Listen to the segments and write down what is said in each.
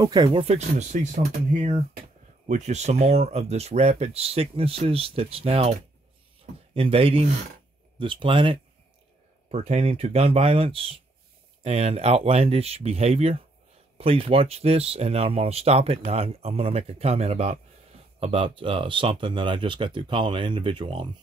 Okay, we're fixing to see something here, which is some more of this rapid sicknesses that's now invading this planet pertaining to gun violence and outlandish behavior. Please watch this, and I'm going to stop it, and I'm going to make a comment about something that I just got through calling an individual on.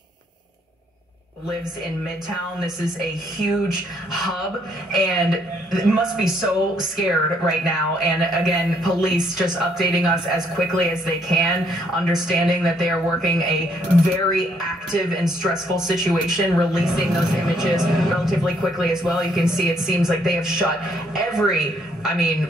Lives in Midtown. This is a huge hub, and it must be so scared right now. And again, police just updating us as quickly as they can, understanding that they are working a very active and stressful situation, releasing those images relatively quickly as well. You can see it seems like they have shut every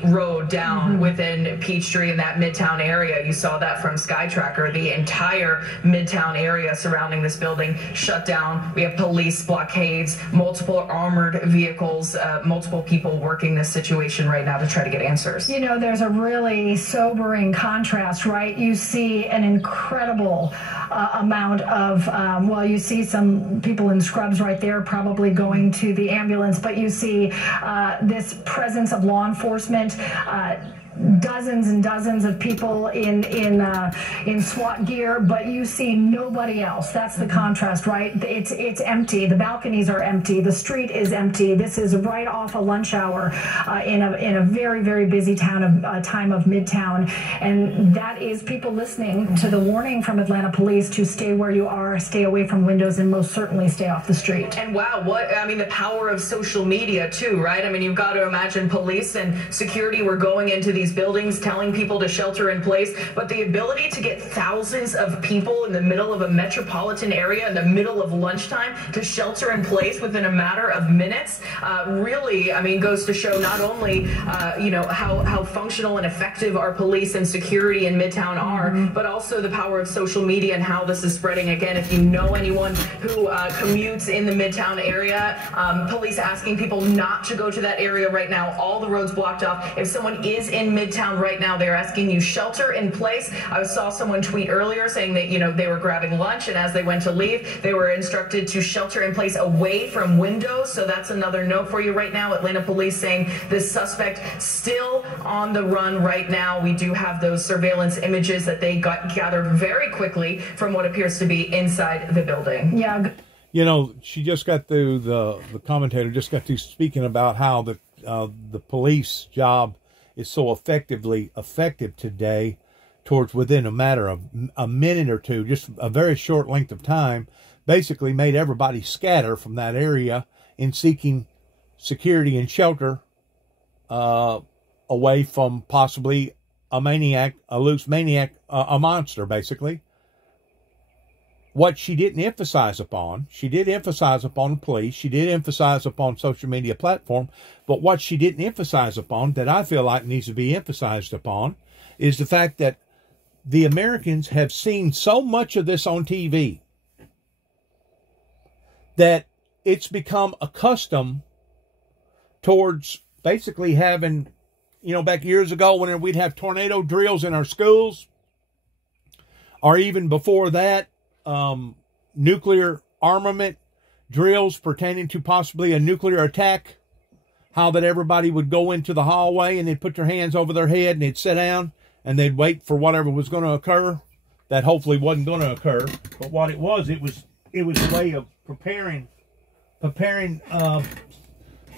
road down within Peachtree in that Midtown area. You saw that from Sky Tracker. The entire Midtown area surrounding this building shut down. We have police blockades, multiple armored vehicles, multiple people working this situation right now to try to get answers. You know, there's a really sobering contrast, right? You see an incredible amount of, well, you see some people in scrubs right there probably going to the ambulance, but you see this presence of law enforcement, dozens and dozens of people in SWAT gear, but you see nobody else. That's the contrast, right? It's empty. The balconies are empty. The street is empty. This is right off a lunch hour in a very, very busy time of Midtown, and that is people listening to the warning from Atlanta police to stay where you are, stay away from windows, and most certainly stay off the street. And wow, the power of social media too, right? You've got to imagine police and security were going into these buildings telling people to shelter in place, but the ability to get thousands of people in the middle of a metropolitan area in the middle of lunchtime to shelter in place within a matter of minutes really goes to show not only how functional and effective our police and security in Midtown are, but also the power of social media and how this is spreading. Again, if you know anyone who commutes in the Midtown area, police asking people not to go to that area right now, all the roads blocked off. If someone is in Midtown right now, they're asking you shelter in place. I saw someone tweet earlier saying that they were grabbing lunch, and as they went to leave, they were instructed to shelter in place away from windows. So that's another note for you right now. Atlanta police saying this suspect still on the run right now. We do have those surveillance images that they gathered very quickly from what appears to be inside the building. Yeah. You know, she just got through, the commentator just got through speaking about how the police job is so effective today, towards within a matter of a minute or two, just a very short length of time, basically made everybody scatter from that area in seeking security and shelter away from possibly a maniac, a loose maniac, a monster, basically. What she didn't emphasize upon, she did emphasize upon the police, she did emphasize upon social media platform, but what she didn't emphasize upon, that I feel like needs to be emphasized upon, is the fact that the Americans have seen so much of this on TV that it's become a custom towards basically having, back years ago when we'd have tornado drills in our schools, or even before that, nuclear armament drills pertaining to possibly a nuclear attack, how that everybody would go into the hallway and they'd put their hands over their head and they'd sit down and they'd wait for whatever was going to occur. That hopefully wasn't going to occur, but what it was a way of preparing the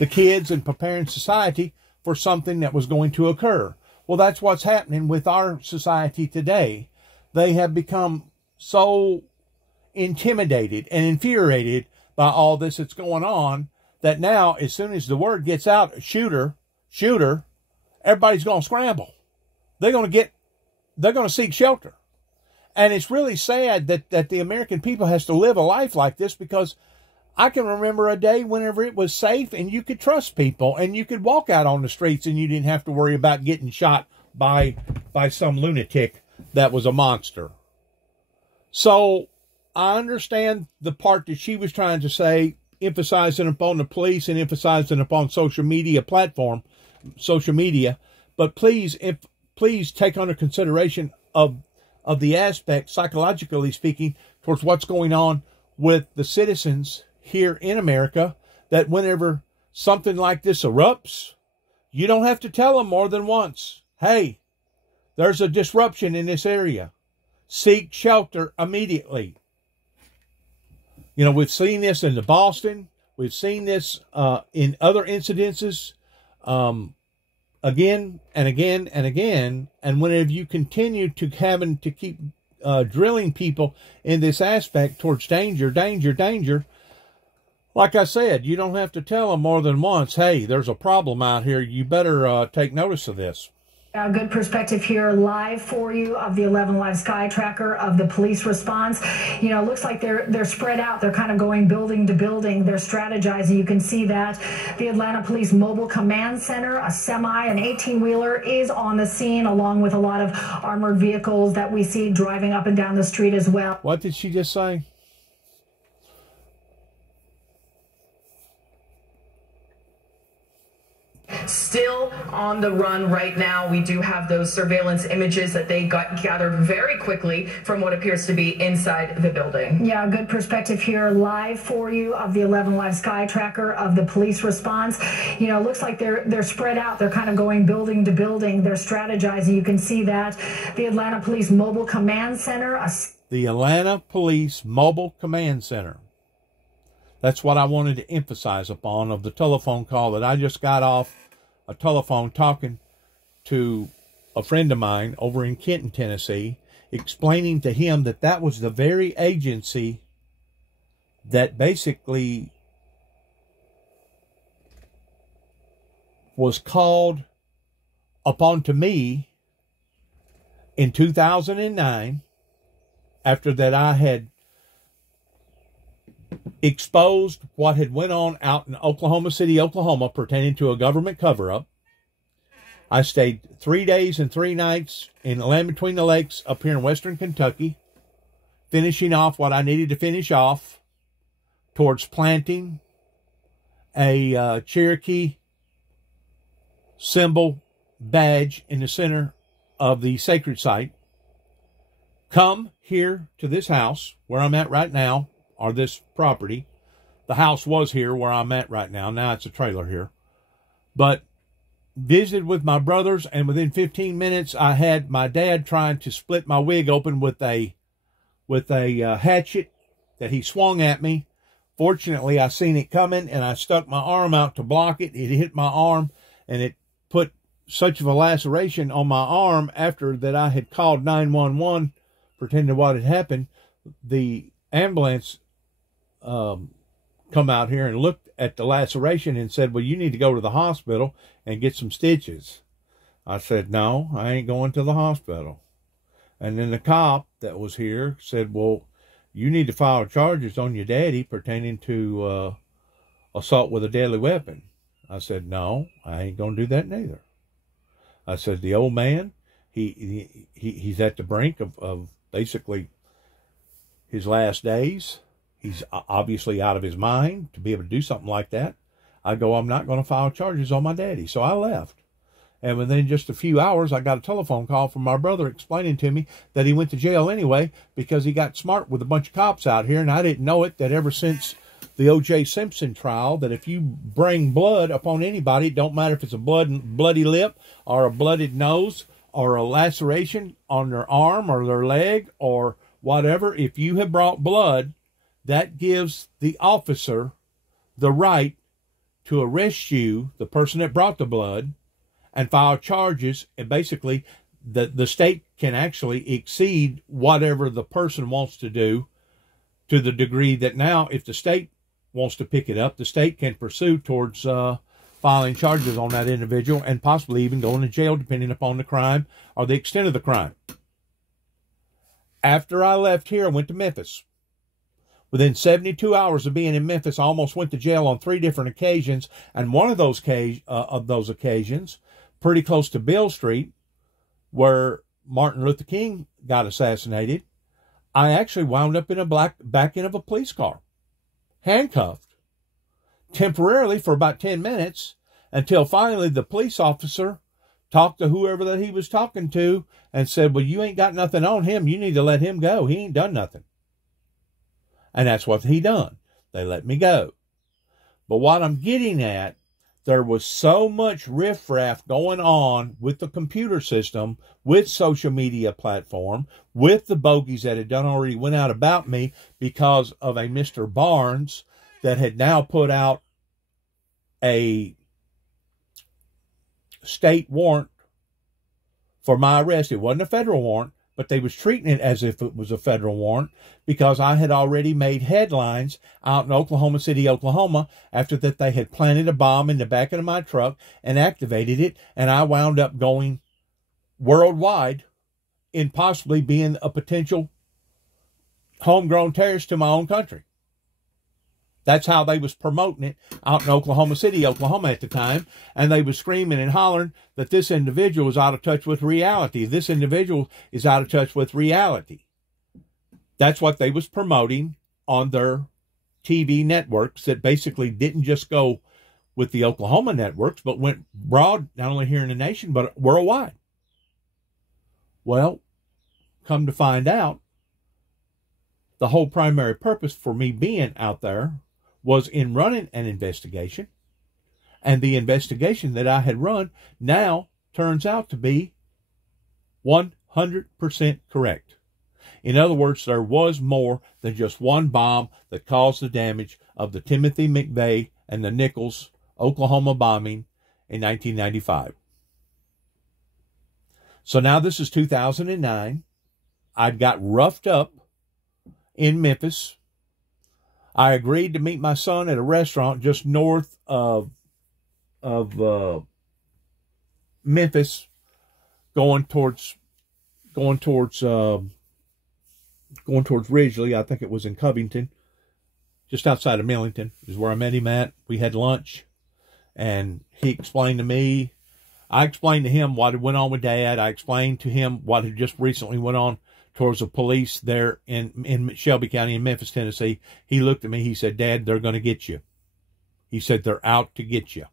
kids and preparing society for something that was going to occur. Well, that's what's happening with our society today. They have become so intimidated and infuriated by all this that's going on that now, as soon as the word gets out, shooter, everybody's going to scramble. They're going to seek shelter. And it's really sad that the American people has to live a life like this, because I can remember a day whenever it was safe and you could trust people and you could walk out on the streets and you didn't have to worry about getting shot by some lunatic that was a monster. So I understand the part that she was trying to say, emphasizing upon the police and emphasizing upon social media, but please take under consideration of the aspect, psychologically speaking, towards what's going on with the citizens here in America, that whenever something like this erupts, you don't have to tell them more than once, hey, there's a disruption in this area. Seek shelter immediately. You know, we've seen this in Boston. We've seen this in other incidences again and again and again. And whenever you continue to having to keep drilling people in this aspect towards danger, danger, danger, like I said, you don't have to tell them more than once, hey, there's a problem out here. You better take notice of this. A good perspective here live for you of the 11 Live Sky Tracker of the police response. You know, it looks like they're spread out. They're kind of going building to building. They're strategizing. You can see that. The Atlanta Police Mobile Command Center, a semi, an 18-wheeler is on the scene, along with a lot of armored vehicles that we see driving up and down the street as well. What did she just say? Still on the run right now. We do have those surveillance images that they gathered very quickly from what appears to be inside the building. Yeah, a good perspective here live for you of the 11 Live Sky Tracker of the police response. You know, it looks like they're spread out. They're kind of going building to building. They're strategizing. You can see that. The Atlanta Police Mobile Command Center. The Atlanta Police Mobile Command Center. That's what I wanted to emphasize upon of the telephone call that I just got off a telephone talking to a friend of mine over in Kenton, Tennessee, explaining to him that that was the very agency that basically was called upon to me in 2009 after that I had exposed what had went on out in Oklahoma City, Oklahoma, pertaining to a government cover-up. I stayed 3 days and 3 nights in the land between the lakes up here in western Kentucky, finishing off what I needed to finish off towards planting a Cherokee symbol badge in the center of the sacred site. Come here to this house where I'm at right now, or this property. The house was here where I'm at right now. Now it's a trailer here. But visited with my brothers, and within 15 minutes, I had my dad trying to split my wig open with a hatchet that he swung at me. Fortunately, I seen it coming, and I stuck my arm out to block it. It hit my arm, and it put such of a laceration on my arm after that I had called 911, pretending to what had happened. The ambulance come out here and looked at the laceration and said, well, you need to go to the hospital and get some stitches. I said, no, I ain't going to the hospital. And then the cop that was here said, well, you need to file charges on your daddy pertaining to assault with a deadly weapon. I said, no, I ain't going to do that neither. I said, the old man, he's at the brink of basically his last days. He's obviously out of his mind to be able to do something like that. I go, I'm not going to file charges on my daddy. So I left. And within just a few hours, I got a telephone call from my brother explaining to me that he went to jail anyway because he got smart with a bunch of cops out here. And I didn't know it, that ever since the O.J. Simpson trial, that if you bring blood upon anybody, it don't matter if it's a bloody lip or a blooded nose or a laceration on their arm or their leg or whatever, if you have brought blood, that gives the officer the right to arrest you, the person that brought the blood, and file charges. And basically, the state can actually exceed whatever the person wants to do, to the degree that now, if the state wants to pick it up, the state can pursue towards filing charges on that individual and possibly even going to jail, depending upon the crime or the extent of the crime. After I left here, I went to Memphis. Within 72 hours of being in Memphis, I almost went to jail on 3 different occasions. And one of those occasions, pretty close to Beale Street, where Martin Luther King got assassinated, I actually wound up in a back end of a police car, handcuffed, temporarily for about 10 minutes, until finally the police officer talked to whoever that he was talking to and said, well, you ain't got nothing on him. You need to let him go. He ain't done nothing. And that's what he done. They let me go. But what I'm getting at, there was so much riffraff going on with the computer system, with social media platform, with the bogies that had done already went out about me because of a Mr. Barnes that had now put out a state warrant for my arrest. It wasn't a federal warrant, but they was treating it as if it was a federal warrant because I had already made headlines out in Oklahoma City, Oklahoma, after that they had planted a bomb in the back of my truck and activated it, and I wound up going worldwide in possibly being a potential homegrown terrorist to my own country. That's how they was promoting it out in Oklahoma City, Oklahoma at the time. And they was screaming and hollering that this individual was out of touch with reality. This individual is out of touch with reality. That's what they was promoting on their TV networks that basically didn't just go with the Oklahoma networks, but went broad, not only here in the nation, but worldwide. Well, come to find out, the whole primary purpose for me being out there was in running an investigation, and the investigation that I had run now turns out to be 100% correct. In other words, there was more than just one bomb that caused the damage of the Timothy McVeigh and the Nichols, Oklahoma bombing in 1995. So now this is 2009. I'd got roughed up in Memphis. I agreed to meet my son at a restaurant just north of Memphis, going towards Ridgely. I think it was in Covington, just outside of Millington is where I met him at. We had lunch, and he explained to me. I explained to him what had went on with Dad. I explained to him what had just recently went on towards the police there in Shelby County in Memphis, Tennessee. He looked at me. He said, "Dad, they're going to get you." He said, "They're out to get you."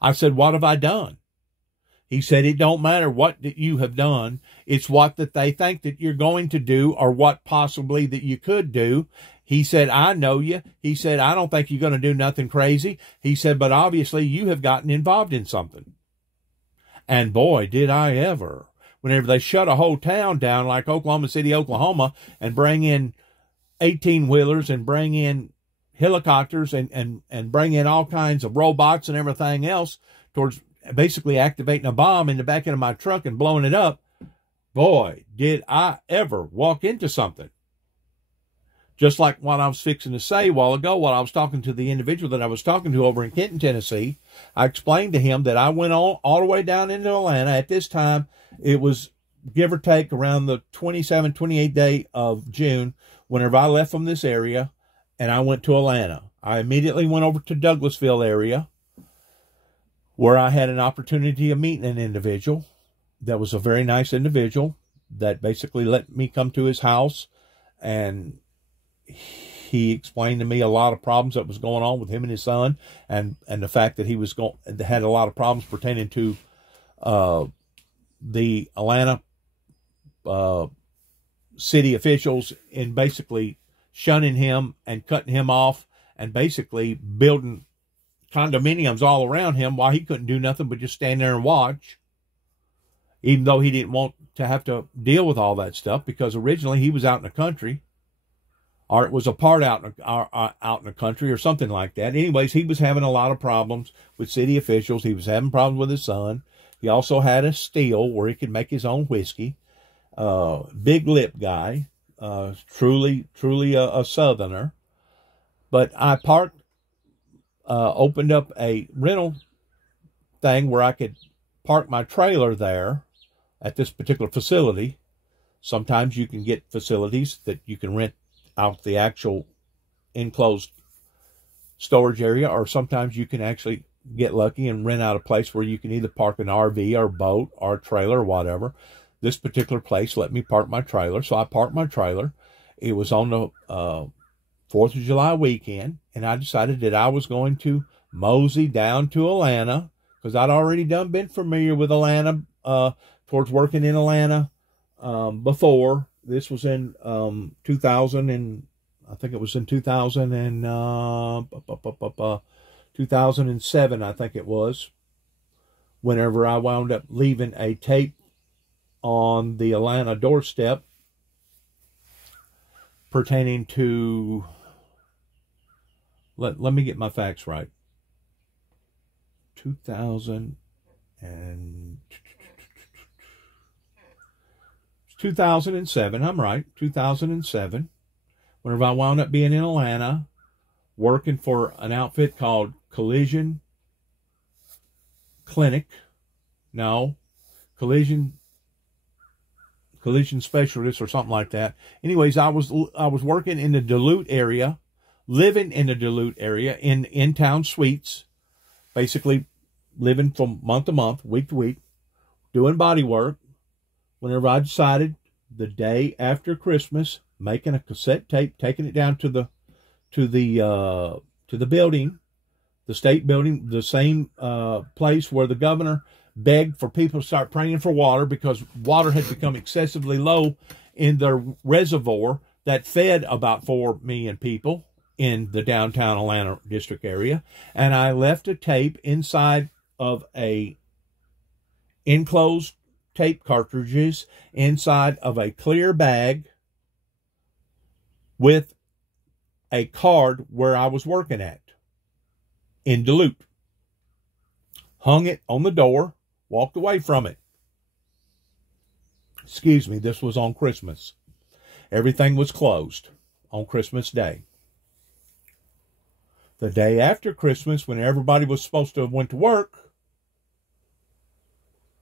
I said, "What have I done?" He said, "It don't matter what that you have done. It's what that they think that you're going to do or what possibly that you could do." He said, "I know you." He said, "I don't think you're going to do nothing crazy." He said, "But obviously you have gotten involved in something." And boy, did I ever. Whenever they shut a whole town down like Oklahoma City, Oklahoma, and bring in 18-wheelers and bring in helicopters and bring in all kinds of robots and everything else towards basically activating a bomb in the back end of my truck and blowing it up, boy, did I ever walk into something. Just like what I was fixing to say a while ago, while I was talking to the individual that I was talking to over in Kenton, Tennessee, I explained to him that I went all the way down into Atlanta. At this time, it was give or take around the 27th, 28th day of June, whenever I left from this area, and I went to Atlanta. I immediately went over to Douglasville area, where I had an opportunity of meeting an individual that was a very nice individual that basically let me come to his house, and he explained to me a lot of problems that was going on with him and his son, and the fact that he was had a lot of problems pertaining to the Atlanta city officials in basically shunning him and cutting him off and basically building condominiums all around him while he couldn't do nothing but just stand there and watch, even though he didn't want to have to deal with all that stuff because originally he was out in the country, or it was a part out in the country or something like that. Anyways, he was having a lot of problems with city officials. He was having problems with his son. He also had a still where he could make his own whiskey. Big lip guy, truly a Southerner. But I opened up a rental thing where I could park my trailer there at this particular facility. Sometimes you can get facilities that you can rent out the actual enclosed storage area, or sometimes you can actually get lucky and rent out a place where you can either park an RV or boat or trailer or whatever. This particular place let me park my trailer, so I parked my trailer. It was on the 4th of July weekend, and I decided that I was going to mosey down to Atlanta because I'd already been familiar with Atlanta towards working in Atlanta before. This was in 2000, and I think it was in 2000 and 2007, I think it was, whenever I wound up leaving a tape on the Atlanta doorstep pertaining to, let me get my facts right, 2007, I'm right, 2007, whenever I wound up being in Atlanta, working for an outfit called Collision Specialist or something like that. Anyways, I was working in the Duluth area, living in the Duluth area in town suites, basically living from month to month, week to week, doing body work. Whenever I decided the day after Christmas, making a cassette tape, taking it down to the building, the state building, the same place where the governor begged for people to start praying for water because water had become excessively low in the reservoir that fed about 4 million people in the downtown Atlanta district area. And I left a tape inside of a enclosed tape cartridges inside of a clear bag with a card where I was working at in Duluth. Hung it on the door, walked away from it. Excuse me, this was on Christmas. Everything was closed on Christmas Day. The day after Christmas, when everybody was supposed to have went to work,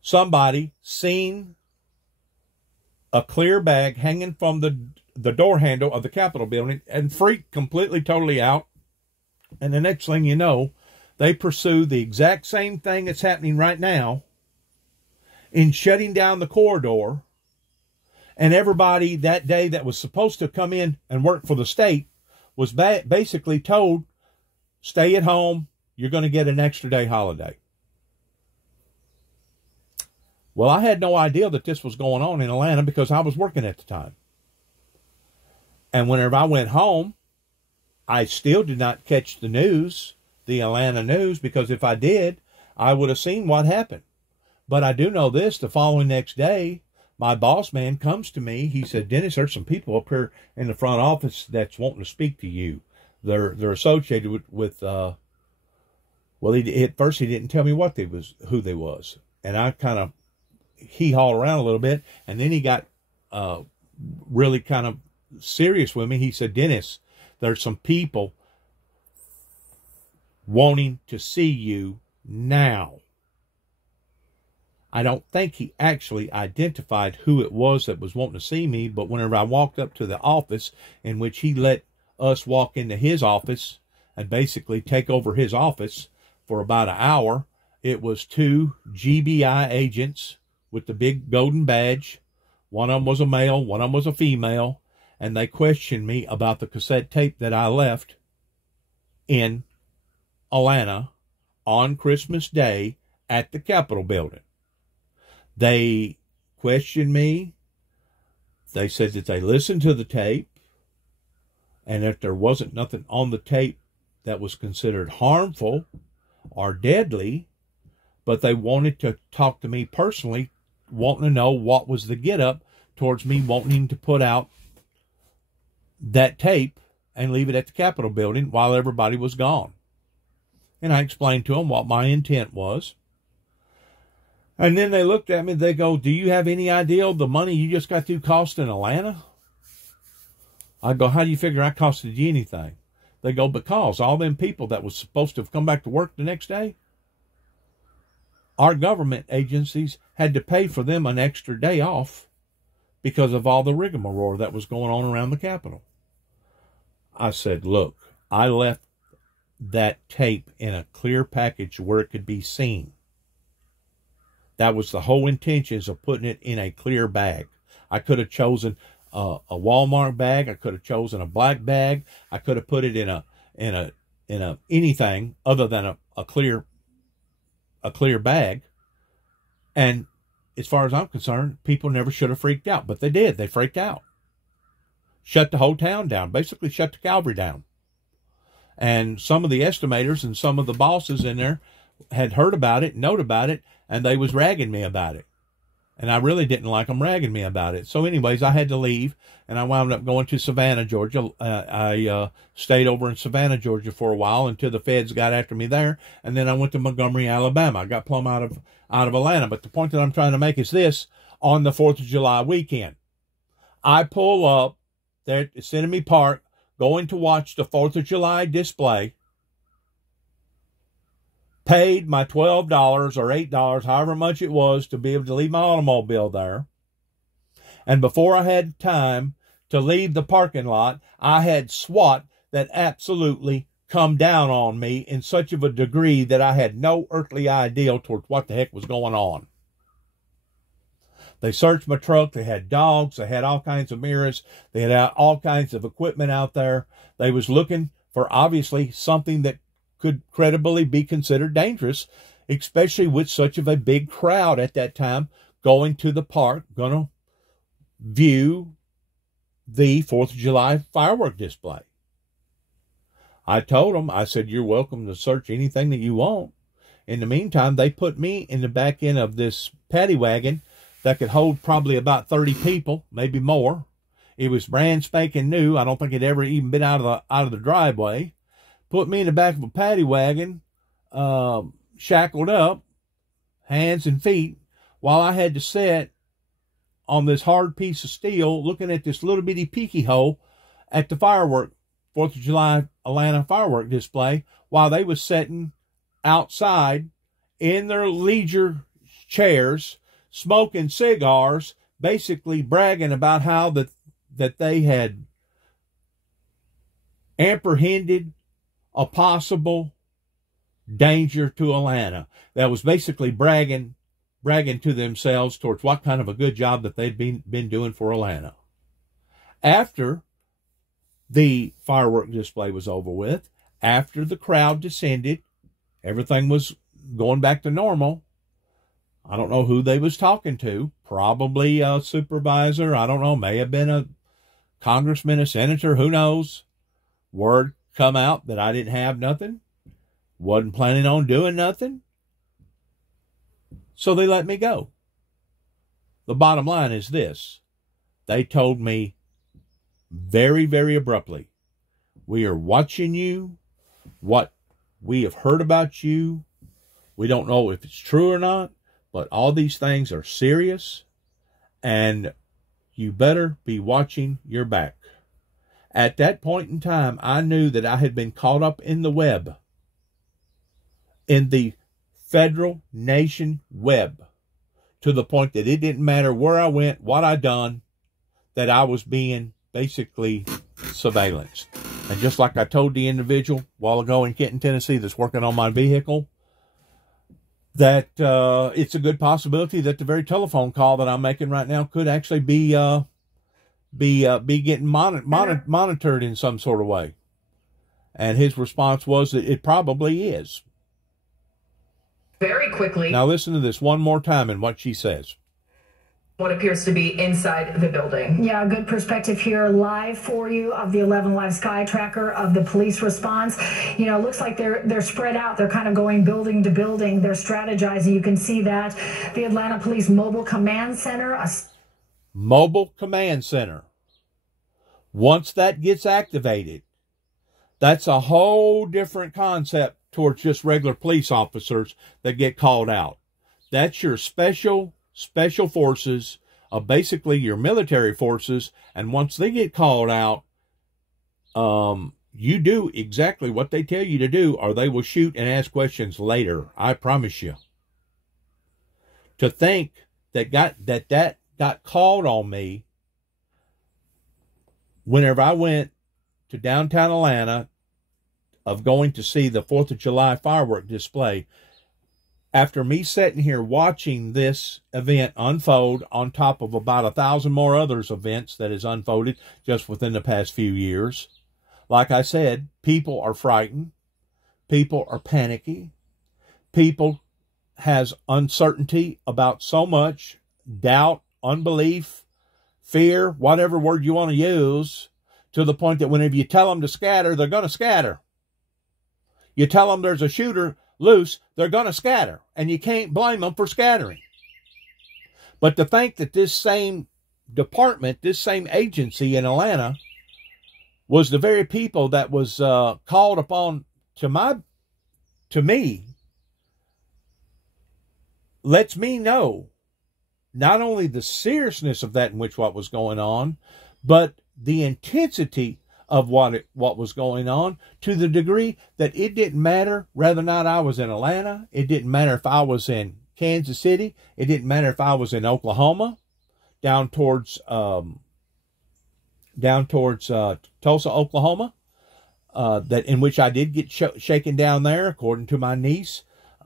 somebody seen a clear bag hanging from the door handle of the Capitol building and freaked completely, totally out. And the next thing you know, they pursue the exact same thing that's happening right now in shutting down the corridor. And everybody that day that was supposed to come in and work for the state was basically told, stay at home, you're going to get an extra day holiday. Well, I had no idea that this was going on in Atlanta because I was working at the time. And whenever I went home, I still did not catch the news, the Atlanta news, because if I did, I would have seen what happened. But I do know this, the following next day, my boss man comes to me. He said, Dennis, there's some people up here in the front office that's wanting to speak to you. They're associated with at first he didn't tell me who they was. And I kind of hee-hawed around a little bit, and then he got really kind of serious with me. He said, Dennis, there's some people wanting to see you now. I don't think he actually identified who it was that was wanting to see me, but whenever I walked up to the office, in which he let us walk into his office and basically take over his office for about an hour, it was 2 GBI agents with the big golden badge. One of them was a male, one of them was a female, and they questioned me about the cassette tape that I left in Atlanta on Christmas Day at the Capitol building. They questioned me. They said that they listened to the tape, and that there wasn't nothing on the tape that was considered harmful or deadly, but they wanted to talk to me personally, wanting to know what was the get-up towards me wanting to put out that tape and leave it at the Capitol building while everybody was gone. And I explained to them what my intent was. And then they looked at me, they go, do you have any idea of the money you just got through costing Atlanta? I go, how do you figure I costed you anything? They go, because all them people that was supposed to have come back to work the next day, our government agencies had to pay for them an extra day off because of all the rigmarole that was going on around the Capitol. I said, look, I left that tape in a clear package where it could be seen. That was the whole intentions of putting it in a clear bag. I could have chosen a Walmart bag. I could have chosen a black bag. I could have put it in a anything other than a clear bag. And as far as I'm concerned, people never should have freaked out, but they did. They freaked out. Shut the whole town down. Basically shut the Calvary down. And some of the estimators and some of the bosses in there had heard about it, known about it, and they was ragging me about it. And I really didn't like them ragging me about it. So anyways, I had to leave, and I wound up going to Savannah, Georgia. I stayed over in Savannah, Georgia for a while until the feds got after me there. And then I went to Montgomery, Alabama. I got plumb out of Atlanta. But the point that I'm trying to make is this: on the 4th of July weekend, I pull up there at Cinnamon Park, going to watch the 4th of July display, paid my $12 or $8, however much it was, to be able to leave my automobile there. And before I had time to leave the parking lot, I had SWAT that absolutely come down on me in such of a degree that I had no earthly idea towards what the heck was going on. They searched my truck. They had dogs. They had all kinds of mirrors. They had all kinds of equipment out there. They was looking for, obviously, something that could credibly be considered dangerous, especially with such of a big crowd at that time going to the park, going to view the 4th of July firework display. I told them, I said, you're welcome to search anything that you want. In the meantime, they put me in the back end of this paddy wagon that could hold probably about 30 people, maybe more. It was brand spanking new. I don't think it ever even been out of the driveway. Put me in the back of a paddy wagon, shackled up, hands and feet, while I had to sit on this hard piece of steel looking at this little bitty peeky hole at the 4th of July Atlanta firework display, while they was sitting outside in their leisure chairs, smoking cigars, basically bragging about how that they had apprehended a possible danger to Atlanta. That was basically bragging to themselves towards what kind of a good job that they'd been doing for Atlanta. After the firework display was over with, after the crowd descended, everything was going back to normal. I don't know who they was talking to. Probably a supervisor. I don't know. May have been a congressman, a senator. Who knows? Word come out that I didn't have nothing. Wasn't planning on doing nothing. So they let me go. The bottom line is this. They told me very, very abruptly, we are watching you. What we have heard about you, we don't know if it's true or not, but all these things are serious, and you better be watching your back. At that point in time, I knew that I had been caught up in the web, in the federal nation web, to the point that it didn't matter where I went, what I done, that I was being basically surveillanced. And just like I told the individual a while ago in Kenton, Tennessee, that's working on my vehicle, that it's a good possibility that the very telephone call that I'm making right now could actually be getting monitored in some sort of way. And his response was that it probably is. Very quickly. Now listen to this one more time and what she says. What appears to be inside the building. Yeah, good perspective here live for you of the 11 Live Sky Tracker of the police response. You know, it looks like they're spread out. They're kind of going building to building. They're strategizing. You can see that. The Atlanta Police Mobile Command Center. Mobile Command Center. Once that gets activated, that's a whole different concept towards just regular police officers that get called out. That's your special forces, basically your military forces, and once they get called out, you do exactly what they tell you to do, or they will shoot and ask questions later. I promise you. To think that got called on me whenever I went to downtown Atlanta of going to see the 4th of July firework display, after me sitting here watching this event unfold on top of about 1,000 more others events that has unfolded just within the past few years. Like I said, people are frightened. People are panicky. People has uncertainty about so much, doubt, unbelief, fear, whatever word you want to use, to the point that whenever you tell them to scatter, they're going to scatter. You tell them there's a shooter loose, they're going to scatter. And you can't blame them for scattering. But to think that this same department, this same agency in Atlanta, was the very people that was called upon to me, lets me know not only the seriousness of that in which what was going on, but the intensity of what was going on, to the degree that it didn't matter whether or not I was in Atlanta. It didn't matter if I was in Kansas City. It didn't matter if I was in Oklahoma, down towards Tulsa, Oklahoma, that in which I did get shaken down there, according to my niece.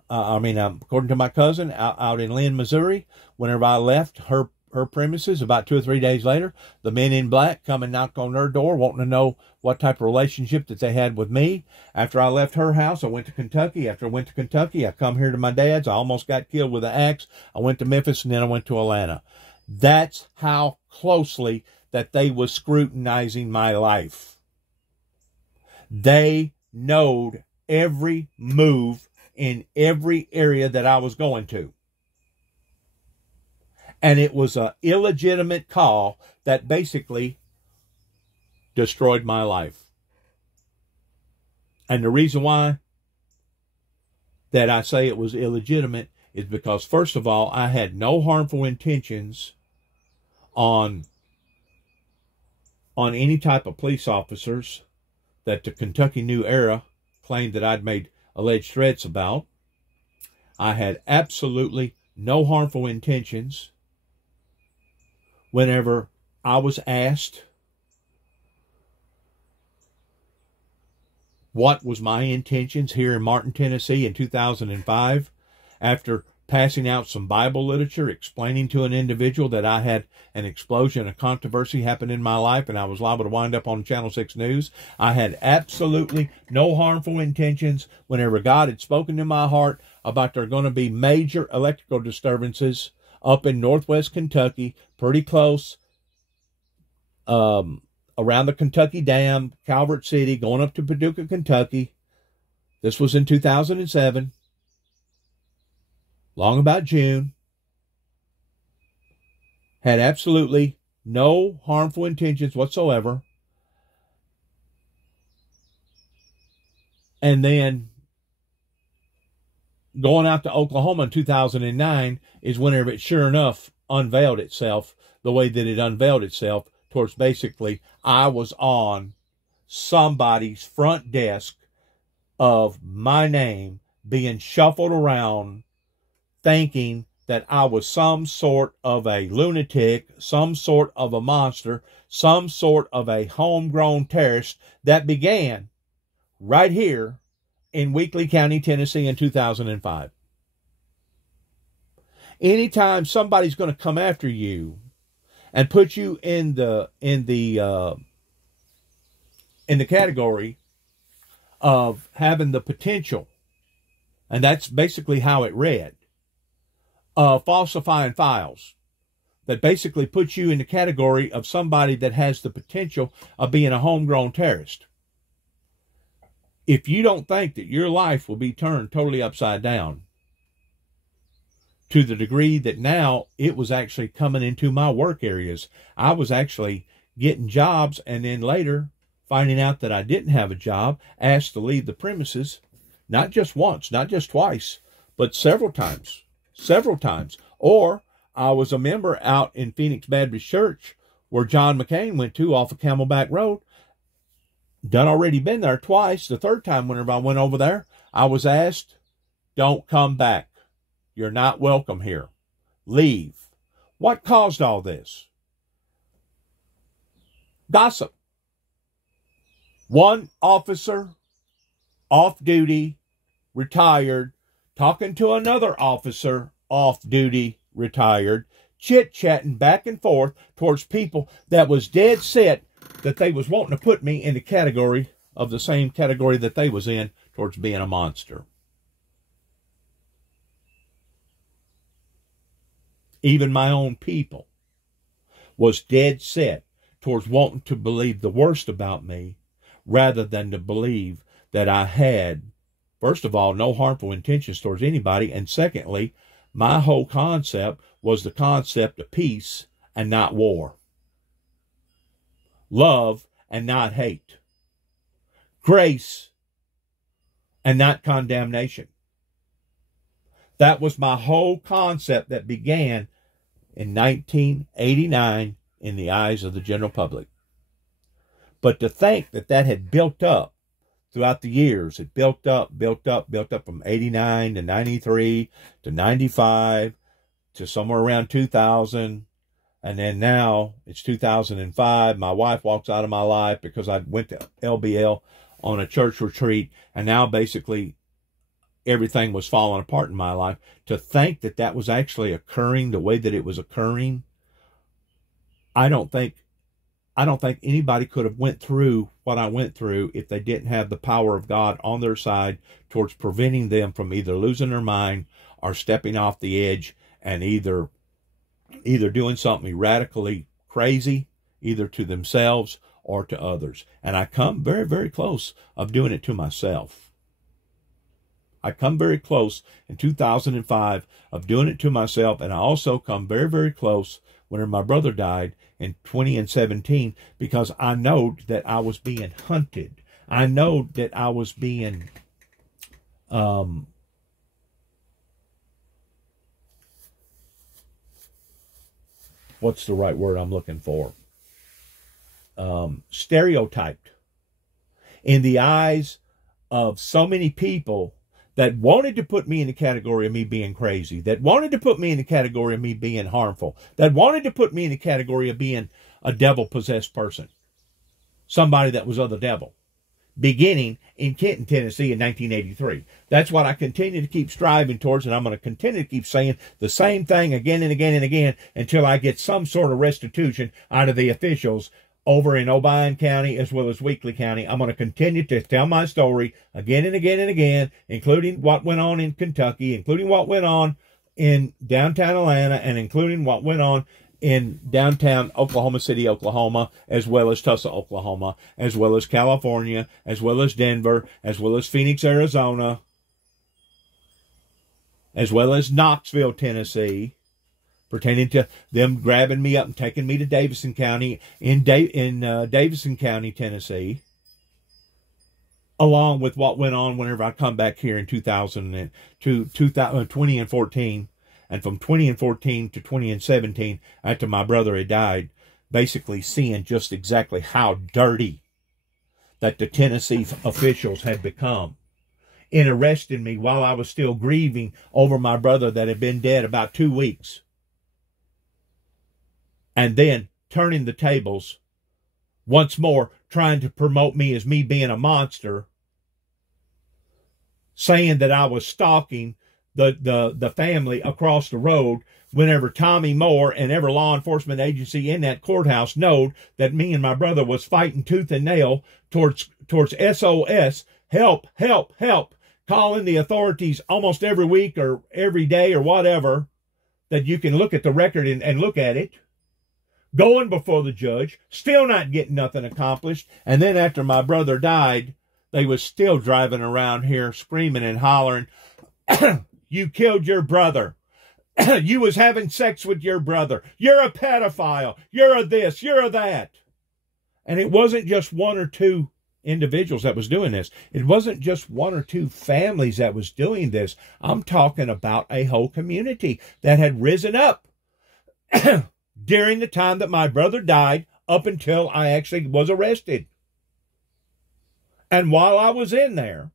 According to my cousin out in Lynn, Missouri. Whenever I left her premises, about 2 or 3 days later, the men in black come and knocked on her door, wanting to know what type of relationship that they had with me. After I left her house, I went to Kentucky. After I went to Kentucky, I come here to my dad's. I almost got killed with an axe. I went to Memphis, and then I went to Atlanta. That's how closely that they was scrutinizing my life. They knowed every move in every area that I was going to. And it was an illegitimate call that basically destroyed my life. And the reason why that I say it was illegitimate is because, first of all, I had no harmful intentions on any type of police officers that the Kentucky New Era claimed that I'd made alleged threats about. I had absolutely no harmful intentions whenever I was asked what was my intentions here in Martin, Tennessee in 2005, after passing out some Bible literature explaining to an individual that I had an explosion of controversy happen in my life and I was liable to wind up on Channel 6 News. I had absolutely no harmful intentions whenever God had spoken to my heart about there going to be major electrical disturbances up in northwest Kentucky, pretty close, around the Kentucky Dam, Calvert City, going up to Paducah, Kentucky. This was in 2007. Long about June. Had absolutely no harmful intentions whatsoever. And then going out to Oklahoma in 2009 is whenever it sure enough unveiled itself the way that it unveiled itself, towards basically I was on somebody's front desk of my name being shuffled around, thinking that I was some sort of a lunatic, some sort of a monster, some sort of a homegrown terrorist that began right here in Weakley County, Tennessee in 2005. Anytime somebody's going to come after you and put you in the category of having the potential, and that's basically how it read, falsifying files, that basically puts you in the category of somebody that has the potential of being a homegrown terrorist. If you don't think that your life will be turned totally upside down, to the degree that now it was actually coming into my work areas, I was actually getting jobs, and then later finding out that I didn't have a job, asked to leave the premises, not just once, not just twice, but several times. Or I was a member out in Phoenix Baptist Church where John McCain went to off of Camelback Road. Done already been there twice. The third time whenever I went over there, I was asked, don't come back. You're not welcome here. Leave. What caused all this? Gossip. One officer, off duty, retired, talking to another officer, off duty, retired, chit-chatting back and forth towards people that was dead set that they was wanting to put me in the category of the same category that they was in, towards being a monster. Even my own people was dead set towards wanting to believe the worst about me, rather than to believe that I had First of all, no harmful intentions towards anybody. And secondly, my whole concept was the concept of peace and not war. Love and not hate. Grace and not condemnation. That was my whole concept that began in 1989 in the eyes of the general public. But to think that that had built up throughout the years, it built up from 89 to 93 to 95 to somewhere around 2000. And then now it's 2005. My wife walks out of my life because I went to LBL on a church retreat. And now basically everything was falling apart in my life. To think that that was actually occurring the way that it was occurring, I don't think anybody could have went through what I went through if they didn't have the power of God on their side towards preventing them from either losing their mind or stepping off the edge and either doing something radically crazy, either to themselves or to others. And I come very, very close of doing it to myself. I come very close in 2005 of doing it to myself, and I also come very, very close when my brother died in 2017, because I know that I was being hunted. I know that I was being what's the right word I'm looking for? Stereotyped in the eyes of so many people that wanted to put me in the category of me being crazy, that wanted to put me in the category of me being harmful, that wanted to put me in the category of being a devil-possessed person, somebody that was of the devil, beginning in Kenton, Tennessee in 1983. That's what I continue to keep striving towards, and I'm going to continue to keep saying the same thing again and again and again until I get some sort of restitution out of the officials over in Obion County as well as Weakley County. I'm going to continue to tell my story again and again and again, including what went on in Kentucky, including what went on in downtown Atlanta, and including what went on in downtown Oklahoma City, Oklahoma, as well as Tulsa, Oklahoma, as well as California, as well as Denver, as well as Phoenix, Arizona, as well as Knoxville, Tennessee, pertaining to them grabbing me up and taking me to Davidson County in Davidson County, Tennessee, along with what went on whenever I come back here in 2014, and from 2014 to 2017, after my brother had died, basically seeing just exactly how dirty that the Tennessee officials had become in arresting me while I was still grieving over my brother that had been dead about 2 weeks. And then turning the tables once more, trying to promote me as me being a monster, saying that I was stalking the family across the road whenever Tommy Moore and every law enforcement agency in that courthouse knowed that me and my brother was fighting tooth and nail towards SOS, help, help, help, calling the authorities almost every week or every day or whatever, that you can look at the record and look at it. Going before the judge, still not getting nothing accomplished. And then after my brother died, they was still driving around here screaming and hollering, you killed your brother. You was having sex with your brother. You're a pedophile. You're a this, you're a that. And it wasn't just one or two individuals that was doing this. It wasn't just one or two families that was doing this. I'm talking about a whole community that had risen up during the time that my brother died, up until I actually was arrested. And while I was in there,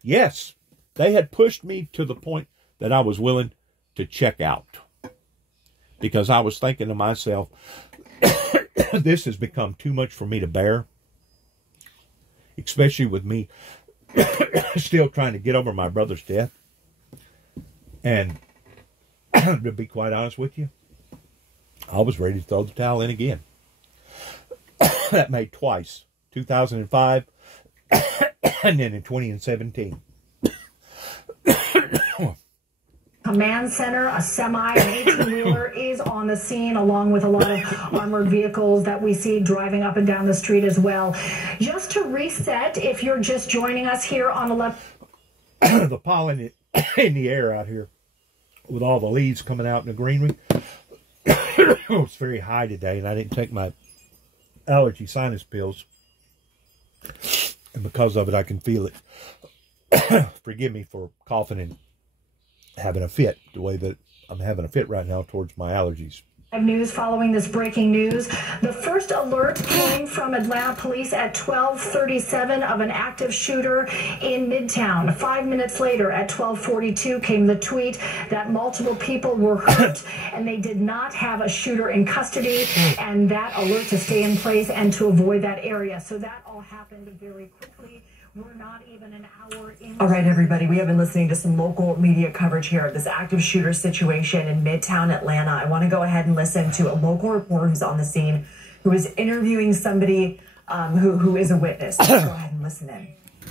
yes, they had pushed me to the point that I was willing to check out. Because I was thinking to myself, this has become too much for me to bear. Especially with me still trying to get over my brother's death. And to be quite honest with you, I was ready to throw the towel in again. That made twice. 2005 and then in 2017. Command center, a semi, an 18-wheeler is on the scene, along with a lot of armored vehicles that we see driving up and down the street as well. Just to reset, if you're just joining us here on 11... The pollen in the air out here with all the leaves coming out in the greenery. It's very high today, and I didn't take my allergy sinus pills. And because of it, I can feel it. Forgive me for coughing and having a fit, the way that I'm having a fit right now towards my allergies. News following this breaking news. The first alert came from Atlanta police at 12:37 of an active shooter in Midtown. 5 minutes later, at 12:42, came the tweet that multiple people were hurt and they did not have a shooter in custody, and that alert to stay in place and to avoid that area. So that all happened very quickly. We're not even an hour in. All right, everybody, we have been listening to some local media coverage here of this active shooter situation in Midtown Atlanta. I want to go ahead and listen to a local reporter who's on the scene who is interviewing somebody who is a witness. Let's go ahead and listen in.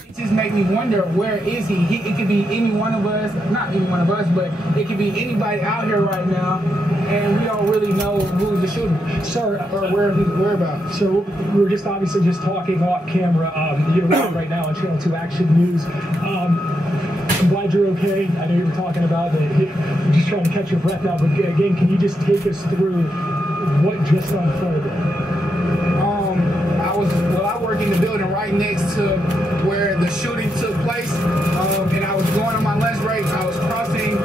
It just makes me wonder, where is he? It could be any one of us, not any one of us, but it could be anybody out here right now, and we don't really know who's the shooter. Sir, or where he's whereabouts. So we were just obviously just talking off camera. You're right now on Channel 2 Action News. I'm glad you're okay. I know you were talking about that. You're just trying to catch your breath now, but again, can you just take us through what just unfolded? I work in the building right next to where the shooting took place, and I was going on my lunch break. I was crossing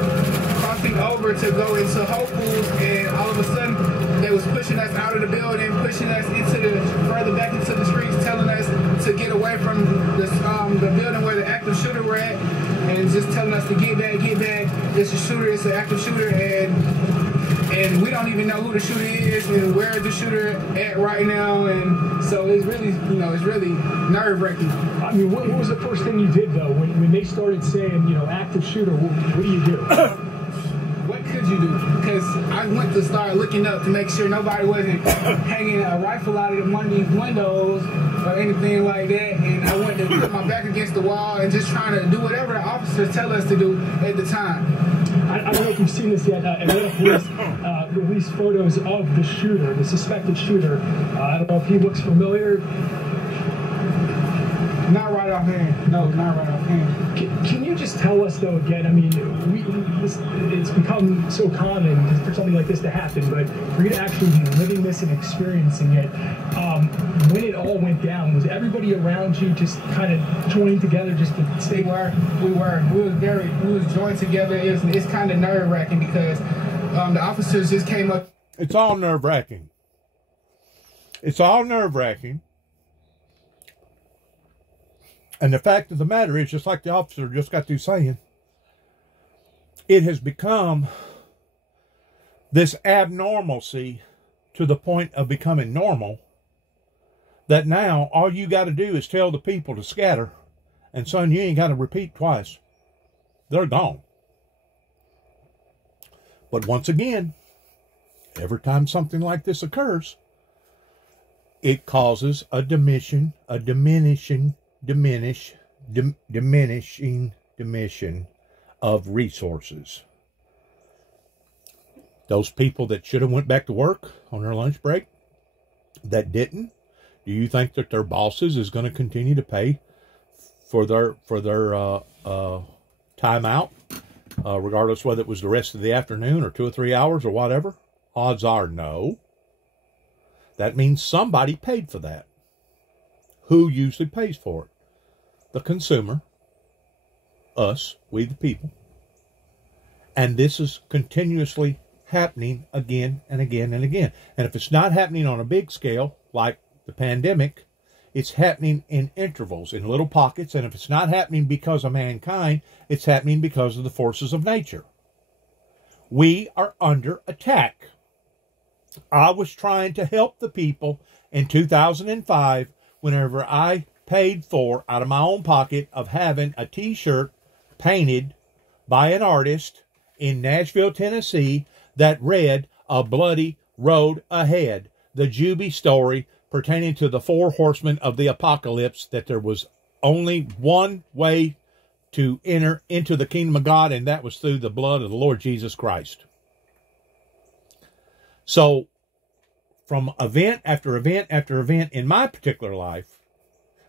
over to go into Whole Foods, and all of a sudden they was pushing us out of the building, pushing us further back into the streets, telling us to get away from the building where the active shooter were at, and just telling us to get back. It's a shooter, it's an active shooter, and we don't even know who the shooter is and where the shooter at right now, and so it's really, it's really nerve-wracking. I mean, what was the first thing you did though when they started saying, active shooter? What do you do? What could you do? Because I went to start looking up to make sure nobody wasn't hanging a rifle out of the windows or anything like that, and I went to put my back against the wall and just trying to do whatever the officers tell us to do at the time. I don't know if you've seen this yet. Atlanta police released photos of the shooter, the suspected shooter. I don't know if he looks familiar. Not right offhand. No, not right offhand. Can you just tell us, though, again, I mean, it's become so common for something like this to happen, but for you to actually be living this and experiencing it, when it all went down, was everybody around you just kind of joined together just to stay where? We was joined together. It's kind of nerve-wracking because the officers just came up. It's all nerve-wracking. It's all nerve-wracking. And the fact of the matter is, just like the officer just got through saying, it has become this abnormalcy to the point of becoming normal, that now all you got to do is tell the people to scatter, and son, you ain't got to repeat twice. They're gone. But once again, every time something like this occurs, it causes a diminishing of resources. Those people that should have went back to work on their lunch break, that didn't, do you think that their bosses is going to continue to pay for their time out, regardless whether it was the rest of the afternoon or 2 or 3 hours or whatever? Odds are no. That means somebody paid for that. Who usually pays for it? The consumer, us, we the people. And this is continuously happening again and again and again. And if it's not happening on a big scale, like the pandemic, it's happening in intervals, in little pockets. And if it's not happening because of mankind, it's happening because of the forces of nature. We are under attack. I was trying to help the people in 2005 whenever I paid for, out of my own pocket, of having a t-shirt painted by an artist in Nashville, Tennessee, that read, "A Bloody Road Ahead," the Juby story pertaining to the 4 horsemen of the apocalypse, that there was only one way to enter into the kingdom of God, and that was through the blood of the Lord Jesus Christ. So, from event after event after event in my particular life,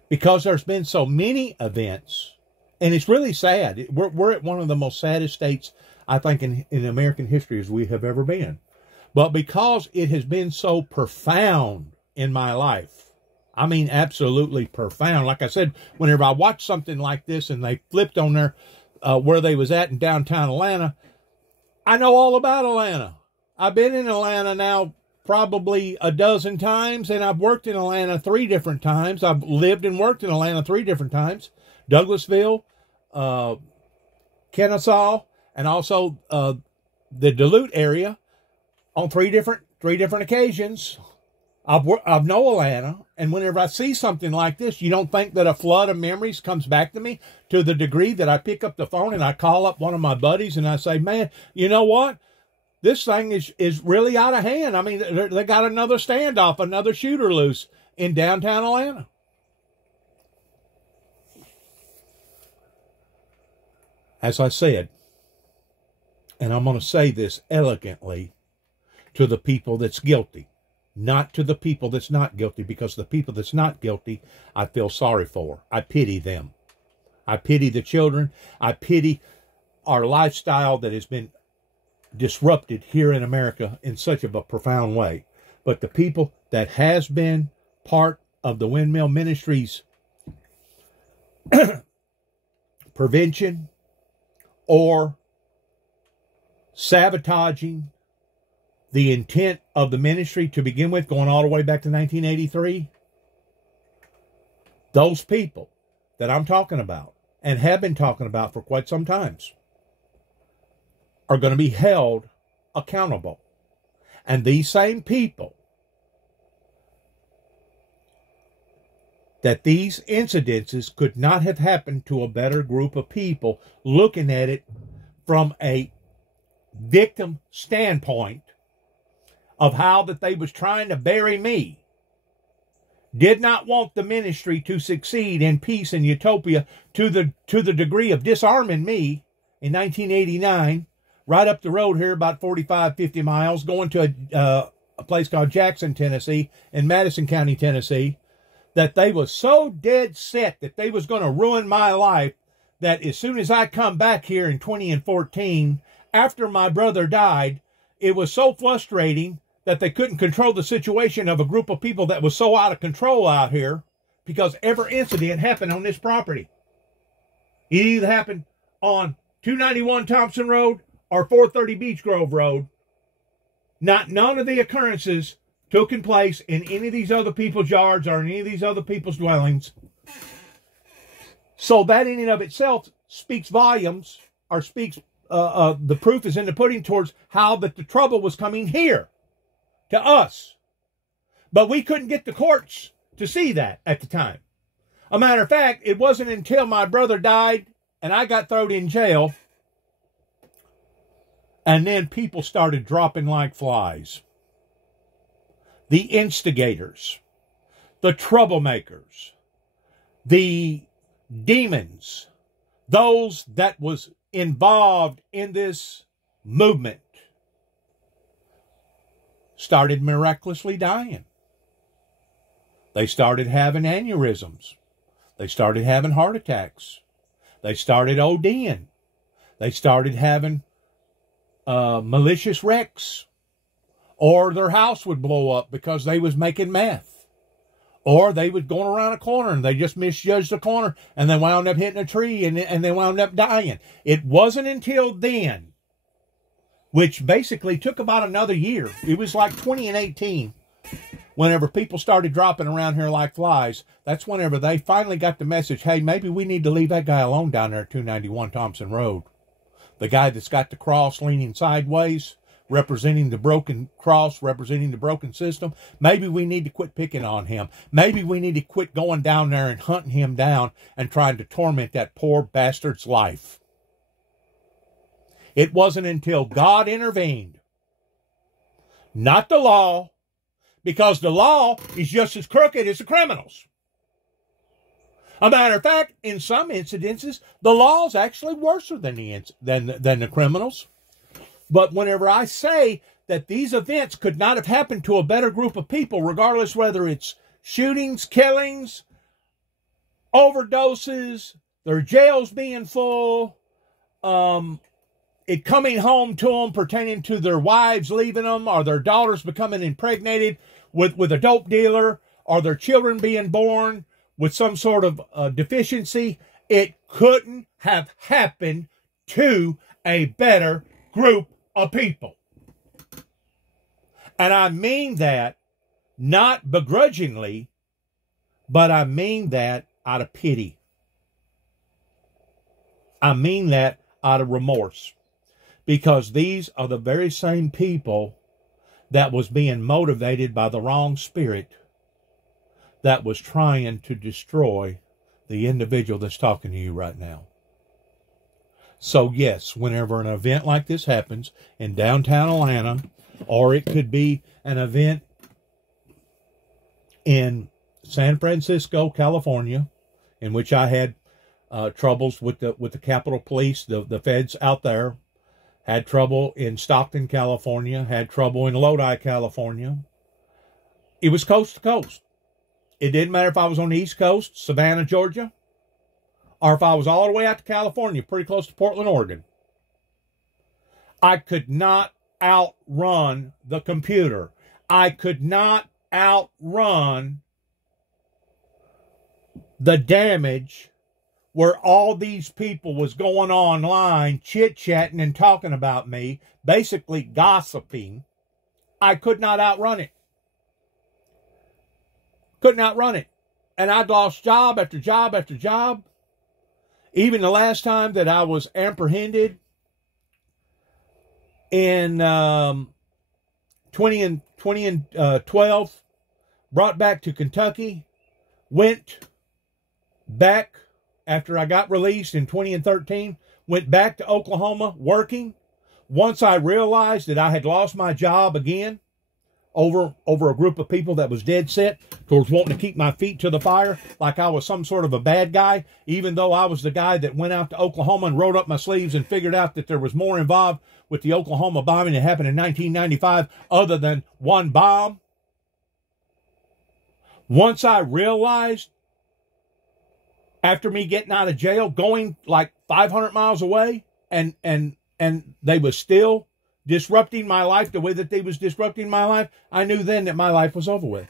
because there's been so many events, and it's really sad. We're at one of the most saddest states, I think, in American history as we have ever been. But because it has been so profound in my life, I mean absolutely profound. Like I said, whenever I watch something like this and they flipped on there where they was at in downtown Atlanta, I know all about Atlanta. I've been in Atlanta now probably a dozen times, and I've worked in Atlanta 3 different times. I've lived and worked in Atlanta 3 different times. Douglasville, Kennesaw, and also the Duluth area on 3 different occasions. I've know Atlanta, and whenever I see something like this, you don't think that a flood of memories comes back to me to the degree that I pick up the phone and I call up one of my buddies and I say, man, you know what? This thing is really out of hand. I mean, they got another standoff, another shooter loose in downtown Atlanta. As I said, and I'm going to say this elegantly, to the people that's guilty, not to the people that's not guilty, because the people that's not guilty, I feel sorry for. I pity them. I pity the children. I pity our lifestyle that has been disrupted here in America in such of a profound way. But the people that has been part of the Windmill Ministries prevention or sabotaging the intent of the ministry to begin with, going all the way back to 1983, those people that I'm talking about and have been talking about for quite some time are going to be held accountable. And these same people that these incidences could not have happened to a better group of people looking at it from a victim standpoint of how that they was trying to bury me, did not want the ministry to succeed in peace and utopia to the degree of disarming me in 1989, right up the road here about 45, 50 miles, going to a place called Jackson, Tennessee, in Madison County, Tennessee, that they was so dead set that they was going to ruin my life that as soon as I come back here in 2014, after my brother died, it was so frustrating that they couldn't control the situation of a group of people that was so out of control out here, because every incident happened on this property. It either happened on 291 Thompson Road or 430 Beach Grove Road. None of the occurrences took place in any of these other people's yards or in any of these other people's dwellings. So that in and of itself speaks volumes, or speaks, the proof is in the pudding towards how that the trouble was coming here to us. But we couldn't get the courts to see that at the time. A matter of fact, it wasn't until my brother died and I got thrown in jail, and then people started dropping like flies. The instigators, the troublemakers, the demons, those that was involved in this movement, started miraculously dying. They started having aneurysms. They started having heart attacks. They started ODing. They started having malicious wrecks. Or their house would blow up because they was making meth. Or they was going around a corner and they just misjudged the corner and they wound up hitting a tree and they wound up dying. It wasn't until then, which basically took about another year. It was like 2018, whenever people started dropping around here like flies. That's whenever they finally got the message, hey, maybe we need to leave that guy alone down there at 291 Thompson Road. The guy that's got the cross leaning sideways, representing the broken cross, representing the broken system. Maybe we need to quit picking on him. Maybe we need to quit going down there and hunting him down and trying to torment that poor bastard's life. It wasn't until God intervened, not the law, because the law is just as crooked as the criminals. A matter of fact, in some incidences, the law is actually worse than the criminals. But whenever I say that these events could not have happened to a better group of people, regardless whether it's shootings, killings, overdoses, their jails being full, it coming home to them pertaining to their wives leaving them, or their daughters becoming impregnated with a dope dealer, or their children being born with some sort of deficiency, it couldn't have happened to a better group of people. And I mean that not begrudgingly, but I mean that out of pity. I mean that out of remorse. Because these are the very same people that was being motivated by the wrong spirit that was trying to destroy the individual that's talking to you right now. So yes, whenever an event like this happens in downtown Atlanta, or it could be an event in San Francisco, California, in which I had troubles with the Capitol Police, the feds out there, had trouble in Stockton, California, had trouble in Lodi, California. It was coast to coast. It didn't matter if I was on the East Coast, Savannah, Georgia, or if I was all the way out to California, pretty close to Portland, Oregon. I could not outrun the computer. I could not outrun the damage where all these people was going online, chit-chatting and talking about me, basically gossiping. I could not outrun it. Couldn't outrun it. And I'd lost job after job after job. Even the last time that I was apprehended in 2012, brought back to Kentucky, went back after I got released in 2013, went back to Oklahoma working. Once I realized that I had lost my job again over a group of people that was dead set towards wanting to keep my feet to the fire like I was some sort of a bad guy, even though I was the guy that went out to Oklahoma and rolled up my sleeves and figured out that there was more involved with the Oklahoma bombing that happened in 1995 other than one bomb. Once I realized, after me getting out of jail, going like 500 miles away, and they was still disrupting my life the way that they was disrupting my life, I knew then that my life was over with.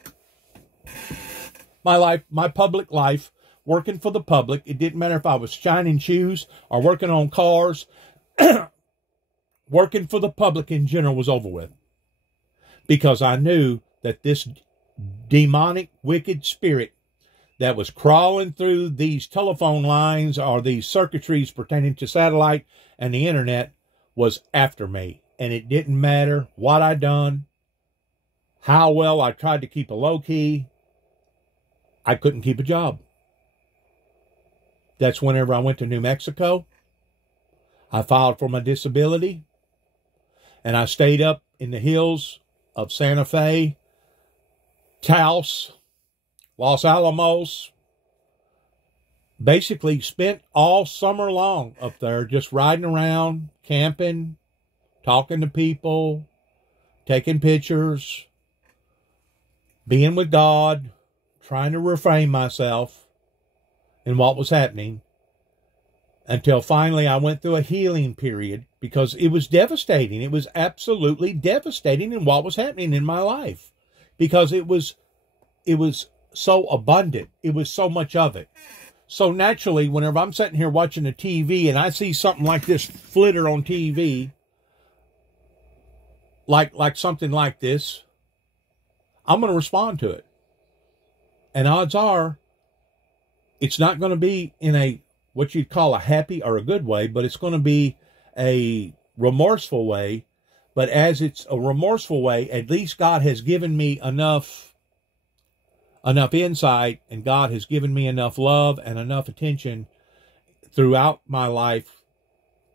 My public life, working for the public, it didn't matter if I was shining shoes or working on cars, working for the public in general was over with. Because I knew that this demonic, wicked spirit that was crawling through these telephone lines or these circuitries pertaining to satellite and the internet was after me. And it didn't matter what I done, how well I tried to keep a low key, I couldn't keep a job. That's whenever I went to New Mexico. I filed for my disability, and I stayed up in the hills of Santa Fe, Taos, Los Alamos. Basically spent all summer long up there just riding around, camping, talking to people, taking pictures, being with God, trying to refrain myself in what was happening, until finally I went through a healing period, because it was devastating. It was absolutely devastating in what was happening in my life, because it was so abundant. It was so much of it. So naturally, whenever I'm sitting here watching the TV and I see something like this flitter on TV, like something like this, I'm going to respond to it. And odds are, it's not going to be in a, what you'd call a happy or a good way, but it's going to be a remorseful way. But as it's a remorseful way, at least God has given me enough insight, and God has given me enough love and enough attention throughout my life,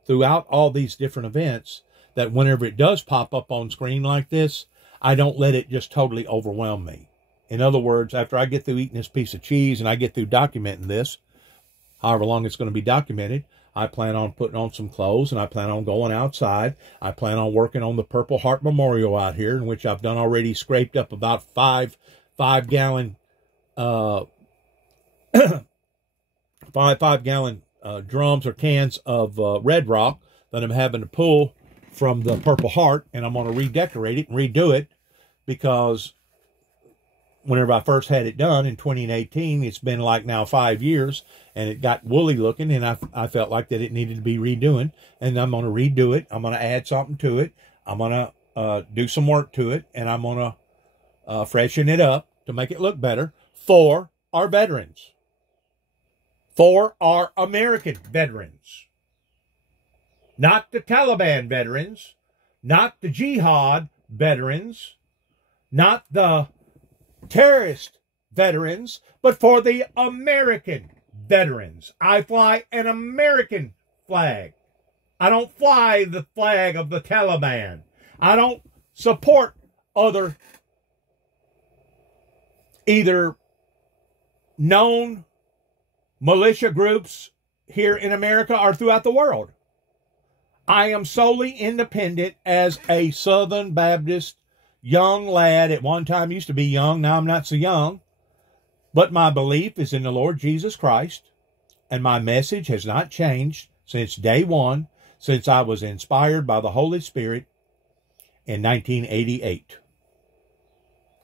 throughout all these different events, that whenever it does pop up on screen like this, I don't let it just totally overwhelm me. In other words, after I get through eating this piece of cheese and I get through documenting this, however long it's going to be documented, I plan on putting on some clothes and I plan on going outside. I plan on working on the Purple Heart Memorial out here, in which I've done already scraped up about five gallon five-gallon drums or cans of Red Rock that I'm having to pull from the Purple Heart, and I'm going to redecorate it and redo it, because whenever I first had it done in 2018, it's been like now 5 years, and it got woolly looking, and I felt like that it needed to be redoing, and I'm going to redo it. I'm going to add something to it. I'm going to do some work to it, and I'm going to freshen it up to make it look better for our veterans, for our American veterans, not the Taliban veterans, not the jihad veterans, not the terrorist veterans, but for the American veterans. I fly an American flag. I don't fly the flag of the Taliban. I don't support other either known militia groups here in America or throughout the world. I am solely independent as a Southern Baptist young lad. At one time used to be young, now I'm not so young. But my belief is in the Lord Jesus Christ, and my message has not changed since day one, since I was inspired by the Holy Spirit in 1988.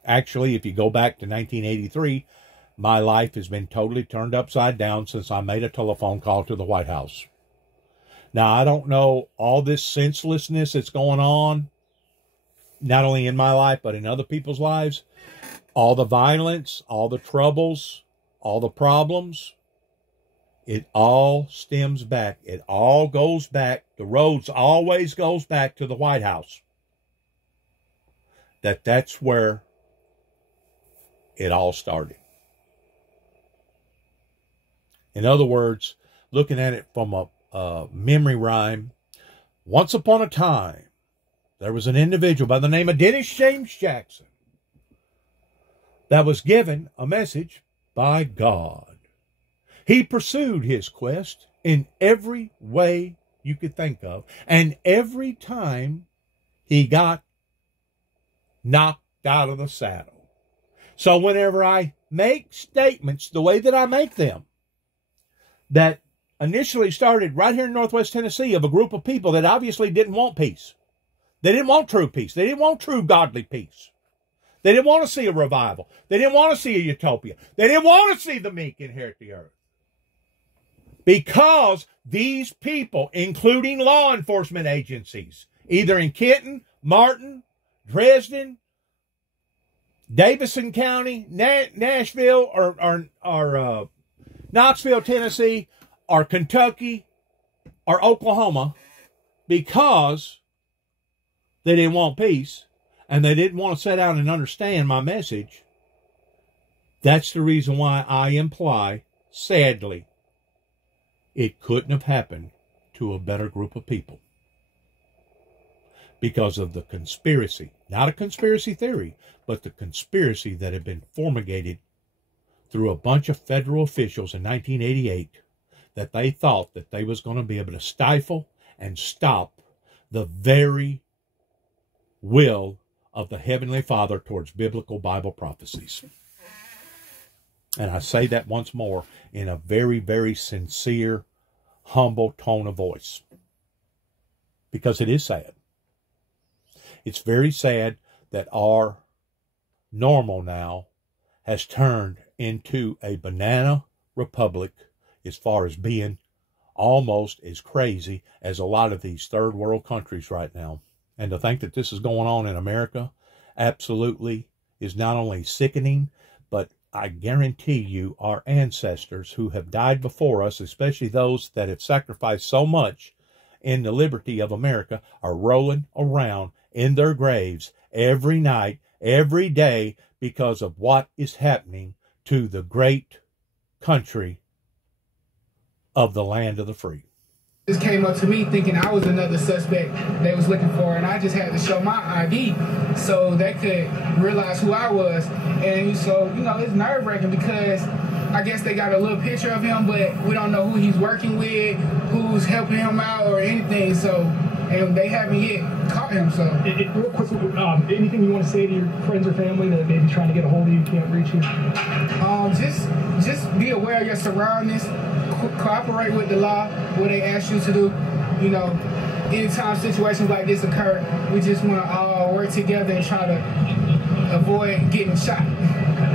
Actually, if you go back to 1983, my life has been totally turned upside down since I made a telephone call to the White House. Now, I don't know all this senselessness that's going on, not only in my life, but in other people's lives. All the violence, all the troubles, all the problems, it all stems back. It all goes back. The roads always goes back to the White House. That's where it all started. In other words, looking at it from a memory rhyme, once upon a time, there was an individual by the name of Dennis James Jackson that was given a message by God. He pursued his quest in every way you could think of, and every time he got knocked out of the saddle. So whenever I make statements the way that I make them, that initially started right here in Northwest Tennessee, of a group of people that obviously didn't want peace. They didn't want true peace. They didn't want true godly peace. They didn't want to see a revival. They didn't want to see a utopia. They didn't want to see the meek inherit the earth. Because these people, including law enforcement agencies, either in Kenton, Martin, Dresden, Davison County, Nashville, or Knoxville, Tennessee, or Kentucky, or Oklahoma, because they didn't want peace, and they didn't want to sit down and understand my message. That's the reason why I imply, sadly, it couldn't have happened to a better group of people. Because of the conspiracy, not a conspiracy theory, but the conspiracy that had been formulated through a bunch of federal officials in 1988, that they thought that they was going to be able to stifle and stop the very will of the Heavenly Father towards biblical Bible prophecies. And I say that once more in a very, very sincere, humble tone of voice. Because it is sad. It's very sad that our normal now has turned into a banana republic, as far as being almost as crazy as a lot of these third world countries right now. And to think that this is going on in America absolutely is not only sickening, but I guarantee you our ancestors who have died before us, especially those that have sacrificed so much in the liberty of America, are rolling around in their graves every night, every day, because of what is happening to the great country of the land of the free. Just came up to me thinking I was another suspect they was looking for, and I just had to show my ID so they could realize who I was. And so, you know, it's nerve-wracking because I guess they got a little picture of him, but we don't know who he's working with, who's helping him out or anything. So, and they haven't yet caught him. So, real quick, anything you want to say to your friends or family that may be trying to get a hold of you, can't reach you? Just be aware of your surroundings. Cooperate with the law, what they ask you to do. You know, anytime situations like this occur, we just want to all work together and try to avoid getting shot.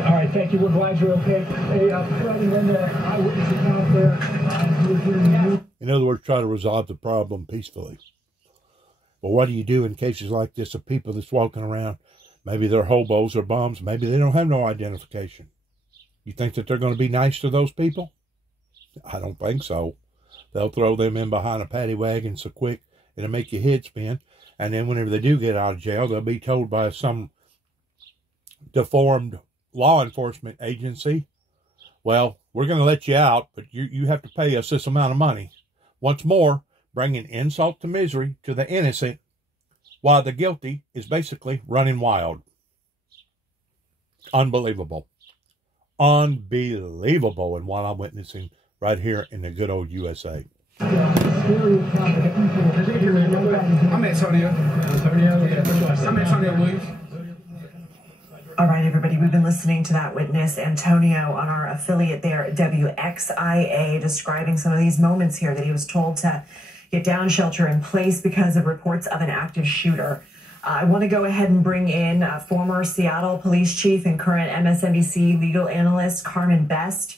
All right, thank you. We're glad you're okay. Hey, Freddie, Linda, eyewitness account there. In other words, try to resolve the problem peacefully. But what do you do in cases like this of people that's walking around? Maybe they're hobos or bums. Maybe they don't have no identification. You think that they're going to be nice to those people? I don't think so. They'll throw them in behind a paddy wagon so quick it'll make your head spin. And then whenever they do get out of jail, they'll be told by some deformed law enforcement agency, well, we're going to let you out, but you have to pay us this amount of money. Once more, bringing insult to misery to the innocent, while the guilty is basically running wild. Unbelievable. Unbelievable in what I'm witnessing right here in the good old USA. I'm Antonio. I'm Antonio Williams. All right, everybody, we've been listening to that witness, Antonio, on our affiliate there at WXIA, describing some of these moments here that he was told to get down, shelter in place because of reports of an active shooter. I want to go ahead and bring in former Seattle police chief and current MSNBC legal analyst, Carmen Best.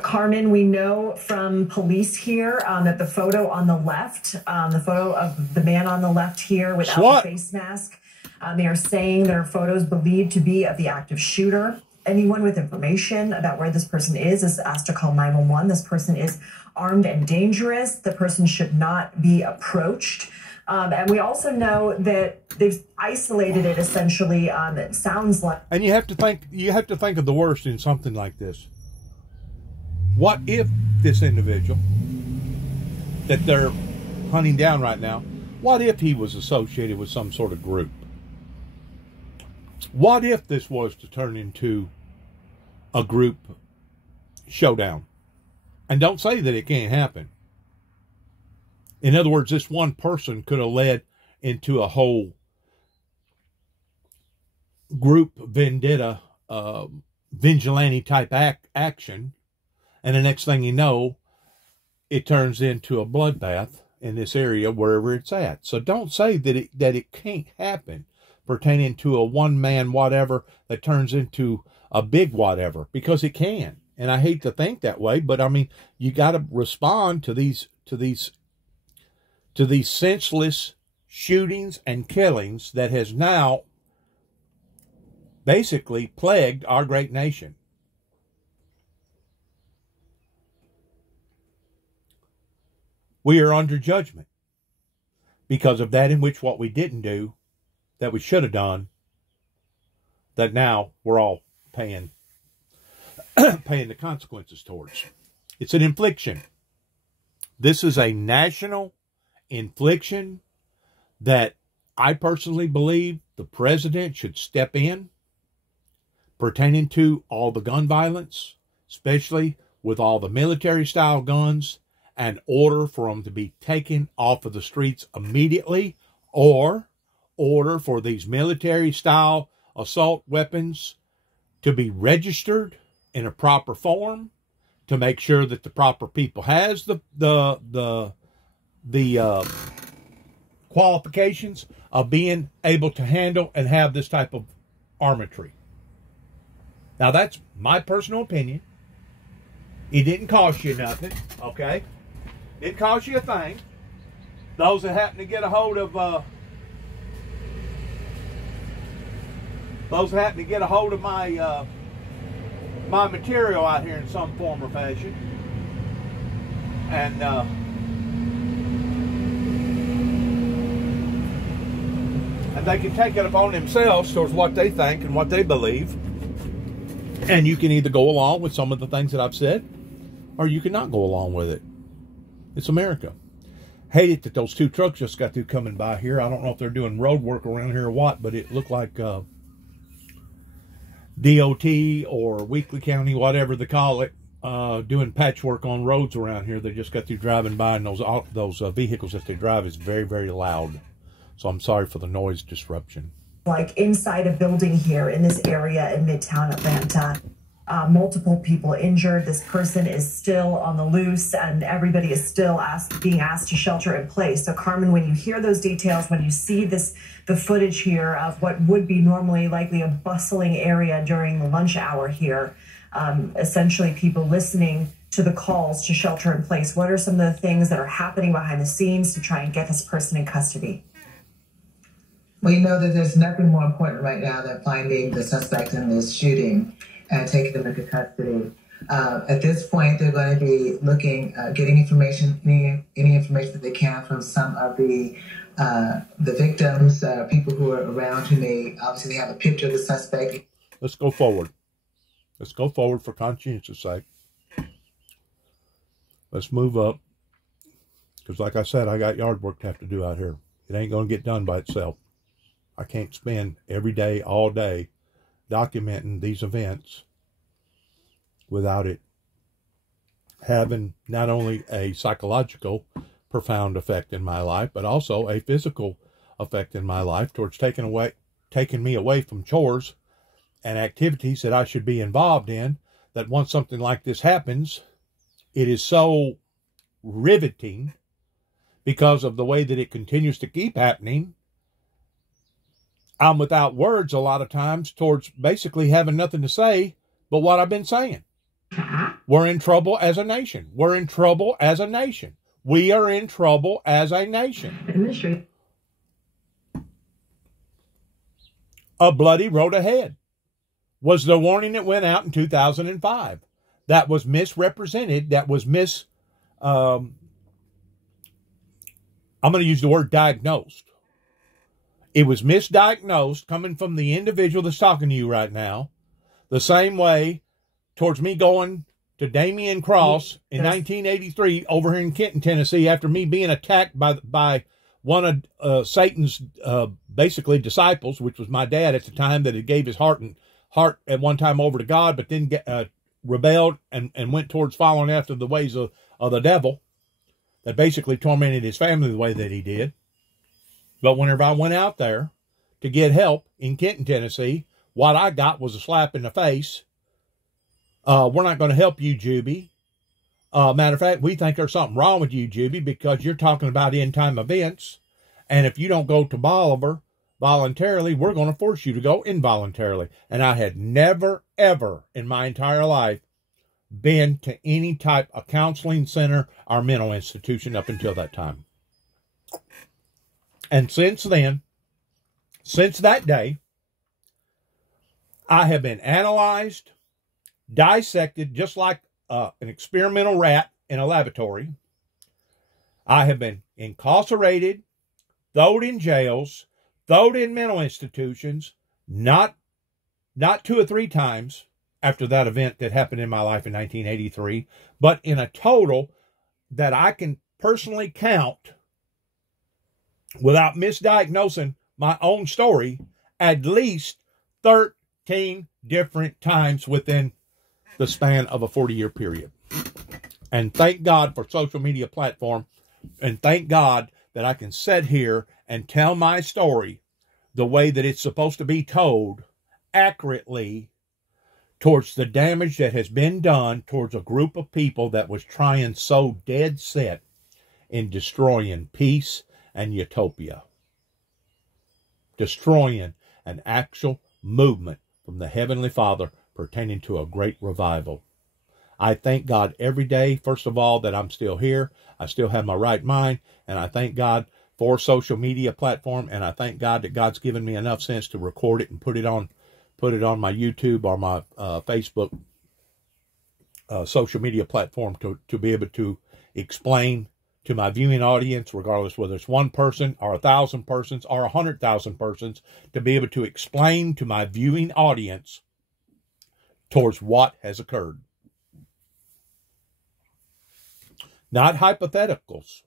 Carmen, we know from police here that the photo on the left, the photo of the man on the left here without the face mask, they are saying there are photos believed to be of the active shooter. Anyone with information about where this person is asked to call 911. This person is armed and dangerous. The person should not be approached. And we also know that they've isolated it essentially. It sounds like. And you have to think of the worst in something like this. What if this individual that they're hunting down right now, what if he was associated with some sort of group? What if this was to turn into a group showdown? And don't say that it can't happen. In other words, this one person could have led into a whole group vendetta, vigilante type action. And the next thing you know, it turns into a bloodbath in this area, wherever it's at. So don't say that it can't happen pertaining to a one-man whatever that turns into a big whatever, because it can. And I hate to think that way, but I mean, you got to respond to these senseless shootings and killings that has now basically plagued our great nation. We are under judgment because of that in which what we didn't do, that we should have done, that now we're all paying the consequences towards. It's an infliction. This is a national infliction that I personally believe the president should step in pertaining to all the gun violence, especially with all the military-style guns, and order for them to be taken off of the streets immediately, or order for these military-style assault weapons to be registered in a proper form to make sure that the proper people has the qualifications of being able to handle and have this type of armament. Now, that's my personal opinion. It didn't cost you nothing, okay? It cost you a thing. Those that happen to get a hold of my my material out here in some form or fashion, and they can take it upon themselves towards what they think and what they believe, and you can either go along with some of the things that I've said, or you cannot go along with it. It's America. hate it that those two trucks just got through coming by here. I don't know if they're doing road work around here or what, but it looked like DOT or Weakley County, whatever they call it, doing patchwork on roads around here. They just got through driving by, and those vehicles that they drive is very, very loud. So I'm sorry for the noise disruption. Like inside a building here in this area in Midtown Atlanta. Multiple people injured. This person is still on the loose, and everybody is still being asked to shelter in place. So, Carmen, when you hear those details, when you see the footage here of what would be normally likely a bustling area during the lunch hour here, essentially people listening to the calls to shelter in place, what are some of the things that are happening behind the scenes to try and get this person in custody? We know that there's nothing more important right now than finding the suspect in this shooting and taking them into custody. At this point, they're going to be looking, getting information, any information that they can from some of the victims, people who are around who may, obviously they have a picture of the suspect. Let's go forward. Let's go forward for conscientious sake. Let's move up. Because like I said, I got yard work to have to do out here. It ain't going to get done by itself. I can't spend every day, all day, documenting these events without it having not only a psychological profound effect in my life, but also a physical effect in my life towards taking me away from chores and activities that I should be involved in, that once something like this happens, it is so riveting because of the way that it continues to keep happening. I'm without words a lot of times towards basically having nothing to say but what I've been saying. We're in trouble as a nation. We're in trouble as a nation. We are in trouble as a nation. A bloody road ahead was the warning that went out in 2005. That was misrepresented. That was I'm going to use the word diagnosed. It was misdiagnosed coming from the individual that's talking to you right now, the same way towards me going to Damian Cross in 1983 over here in Kenton, Tennessee, after me being attacked by one of Satan's basically disciples, which was my dad at the time, that had gave his heart at one time over to God, but then rebelled and went towards following after the ways of the devil, that basically tormented his family the way that he did. But whenever I went out there to get help in Kenton, Tennessee, what I got was a slap in the face. We're not going to help you, Juby. Matter of fact, we think there's something wrong with you, Juby, because you're talking about end-time events. And if you don't go to Bolivar voluntarily, we're going to force you to go involuntarily. And I had never, ever in my entire life been to any type of counseling center or mental institution up until that time. And since then, since that day, I have been analyzed, dissected, just like an experimental rat in a laboratory. I have been incarcerated, thrown in jails, thrown in mental institutions, not 2 or 3 times after that event that happened in my life in 1983, but in a total that I can personally count, without misdiagnosing my own story, at least 13 different times within the span of a 40-year period. And thank God for social media platform, and thank God that I can sit here and tell my story the way that it's supposed to be told, accurately, towards the damage that has been done towards a group of people that was trying so dead set in destroying peace and utopia. Destroying an actual movement from the Heavenly Father pertaining to a great revival. I thank God every day, first of all, that I'm still here. I still have my right mind, and I thank God for social media platform, and I thank God that God's given me enough sense to record it and put it on my YouTube or my Facebook social media platform to be able to explain to my viewing audience, regardless whether it's 1 person or 1,000 persons or 100,000 persons, to be able to explain to my viewing audience towards what has occurred. Not hypotheticals,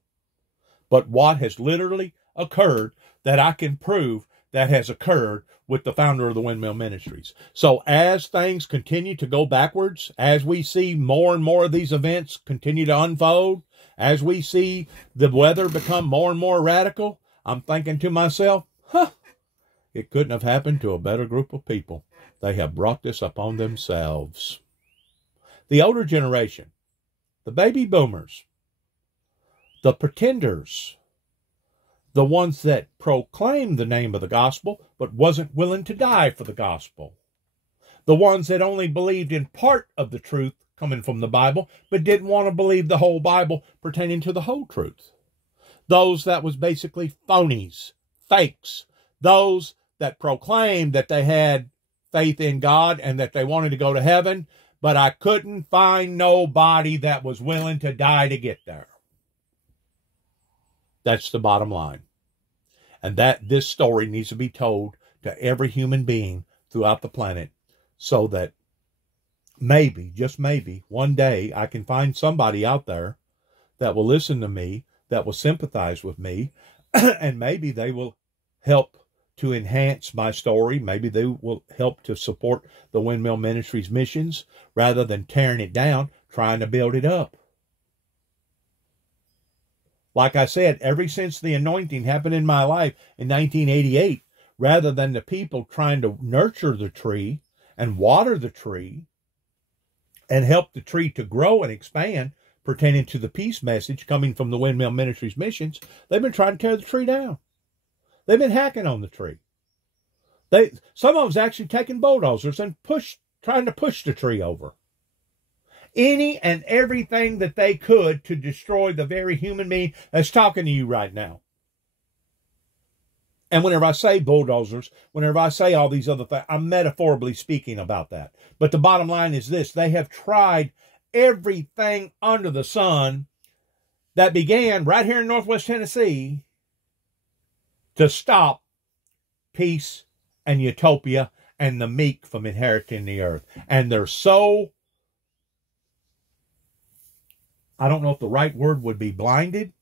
but what has literally occurred that I can prove that has occurred with the founder of the Windmill Ministries. So as things continue to go backwards, as we see more and more of these events continue to unfold, as we see the weather become more and more radical, I'm thinking to myself, it couldn't have happened to a better group of people. They have brought this upon themselves. The older generation, the baby boomers, the pretenders, the ones that proclaimed the name of the gospel but wasn't willing to die for the gospel, the ones that only believed in part of the truth coming from the Bible but didn't want to believe the whole Bible pertaining to the whole truth, those that was basically phonies, fakes, those that proclaimed that they had faith in God and that they wanted to go to heaven, but I couldn't find nobody that was willing to die to get there. That's the bottom line. And that this story needs to be told to every human being throughout the planet so that maybe, just maybe, one day I can find somebody out there that will listen to me, that will sympathize with me, and maybe they will help to enhance my story. Maybe they will help to support the Windmill Ministries missions rather than tearing it down, trying to build it up. Like I said, ever since the anointing happened in my life in 1988, rather than the people trying to nurture the tree and water the tree and help the tree to grow and expand pertaining to the peace message coming from the Windmill Ministries missions, they've been trying to tear the tree down. They've been hacking on the tree. Some of them's actually taking bulldozers and trying to push the tree over. Any and everything that they could to destroy the very human being that's talking to you right now. And whenever I say bulldozers, whenever I say all these other things, I'm metaphorically speaking about that. But the bottom line is this: they have tried everything under the sun that began right here in Northwest Tennessee to stop peace and utopia and the meek from inheriting the earth. And they're so, I don't know if the right word would be blinded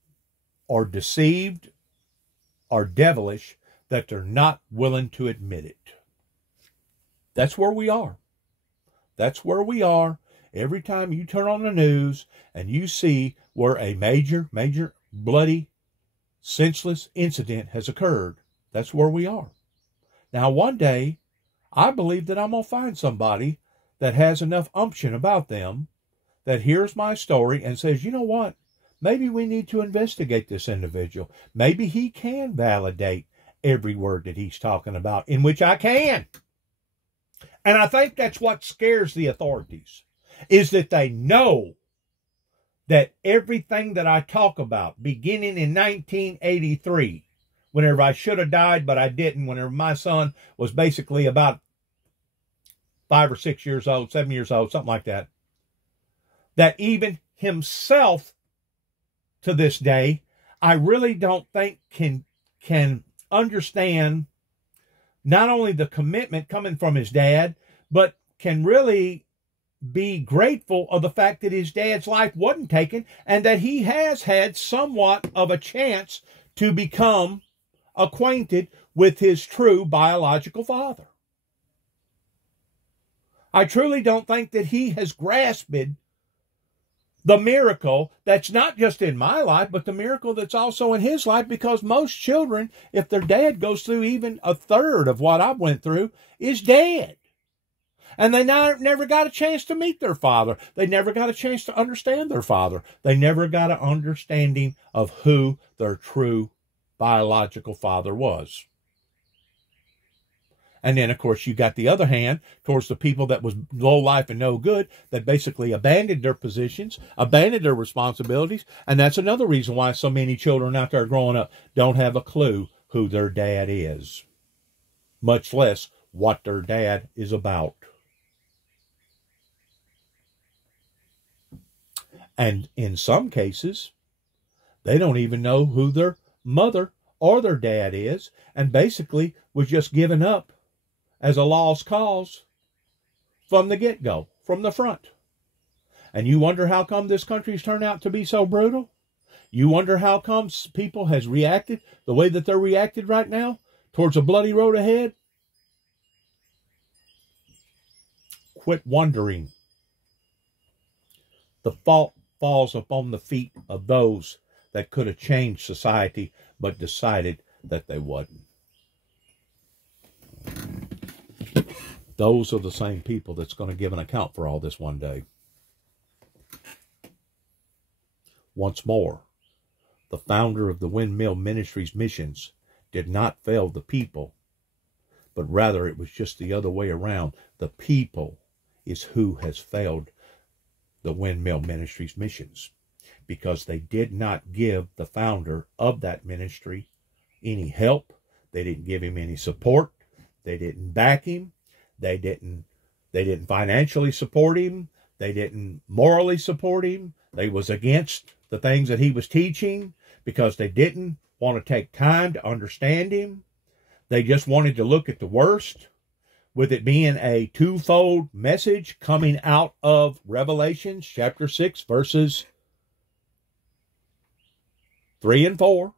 or deceived or devilish, that they're not willing to admit it. That's where we are. That's where we are. Every time you turn on the news and you see where a major, bloody, senseless incident has occurred, that's where we are. Now, one day, I believe that I'm going to find somebody that has enough umption about them that hears my story and says, you know what? Maybe we need to investigate this individual. Maybe he can validate every word that he's talking about, in which I can. And I think that's what scares the authorities, is that they know that everything that I talk about, beginning in 1983, whenever I should have died, but I didn't, whenever my son was basically about 5 or 6 years old, 7 years old, something like that, that even himself to this day, I really don't think can understand not only the commitment coming from his dad, but can really be grateful of the fact that his dad's life wasn't taken and that he has had somewhat of a chance to become acquainted with his true biological father. I truly don't think that he has grasped the miracle that's not just in my life, but the miracle that's also in his life, because most children, if their dad goes through even a third of what I went through, is dead. And they never got a chance to meet their father. They never got a chance to understand their father. They never got an understanding of who their true biological father was. And then, of course, you got the other hand towards the people that was low life and no good, that basically abandoned their positions, abandoned their responsibilities. And that's another reason why so many children out there growing up don't have a clue who their dad is, much less what their dad is about. And in some cases, they don't even know who their mother or their dad is, and basically was just given up as a lost cause from the get-go, from the front. And you wonder how come this country's turned out to be so brutal? You wonder how comes people has reacted the way that they're reacted right now towards a bloody road ahead? Quit wondering. The fault falls upon the feet of those that could have changed society but decided that they wouldn't. Those are the same people that's going to give an account for all this one day. Once more, the founder of the Windmill Ministries missions did not fail the people, but rather it was just the other way around. The people is who has failed the Windmill Ministries missions, because they did not give the founder of that ministry any help. They didn't give him any support. They didn't back him. They didn't financially support him. They didn't morally support him. They was against the things that he was teaching because they didn't want to take time to understand him. They just wanted to look at the worst, with it being a twofold message coming out of Revelation chapter 6, verses 3 and 4.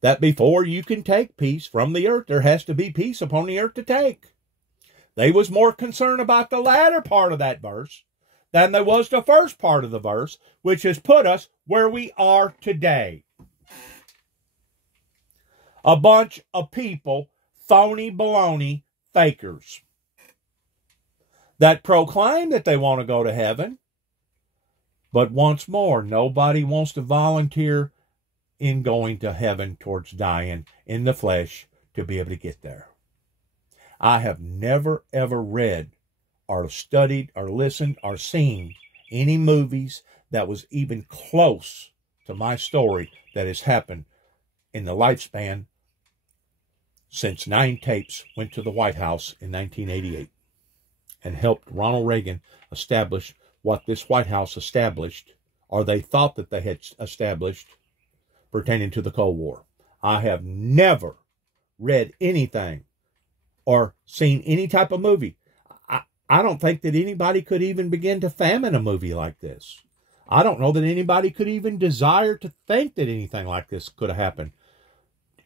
That before you can take peace from the earth, there has to be peace upon the earth to take. They was more concerned about the latter part of that verse than there was the first part of the verse, which has put us where we are today. A bunch of people, phony baloney fakers, that proclaim that they want to go to heaven, but once more, nobody wants to volunteer in going to heaven towards dying in the flesh to be able to get there. I have never, ever read or studied or listened or seen any movies that was even close to my story that has happened in the lifespan since 9 tapes went to the White House in 1988 and helped Ronald Reagan establish what this White House established, or they thought that they had established, pertaining to the Cold War. I have never read anything or seen any type of movie. I don't think that anybody could even begin to fathom a movie like this. I don't know that anybody could even desire to think that anything like this could have happened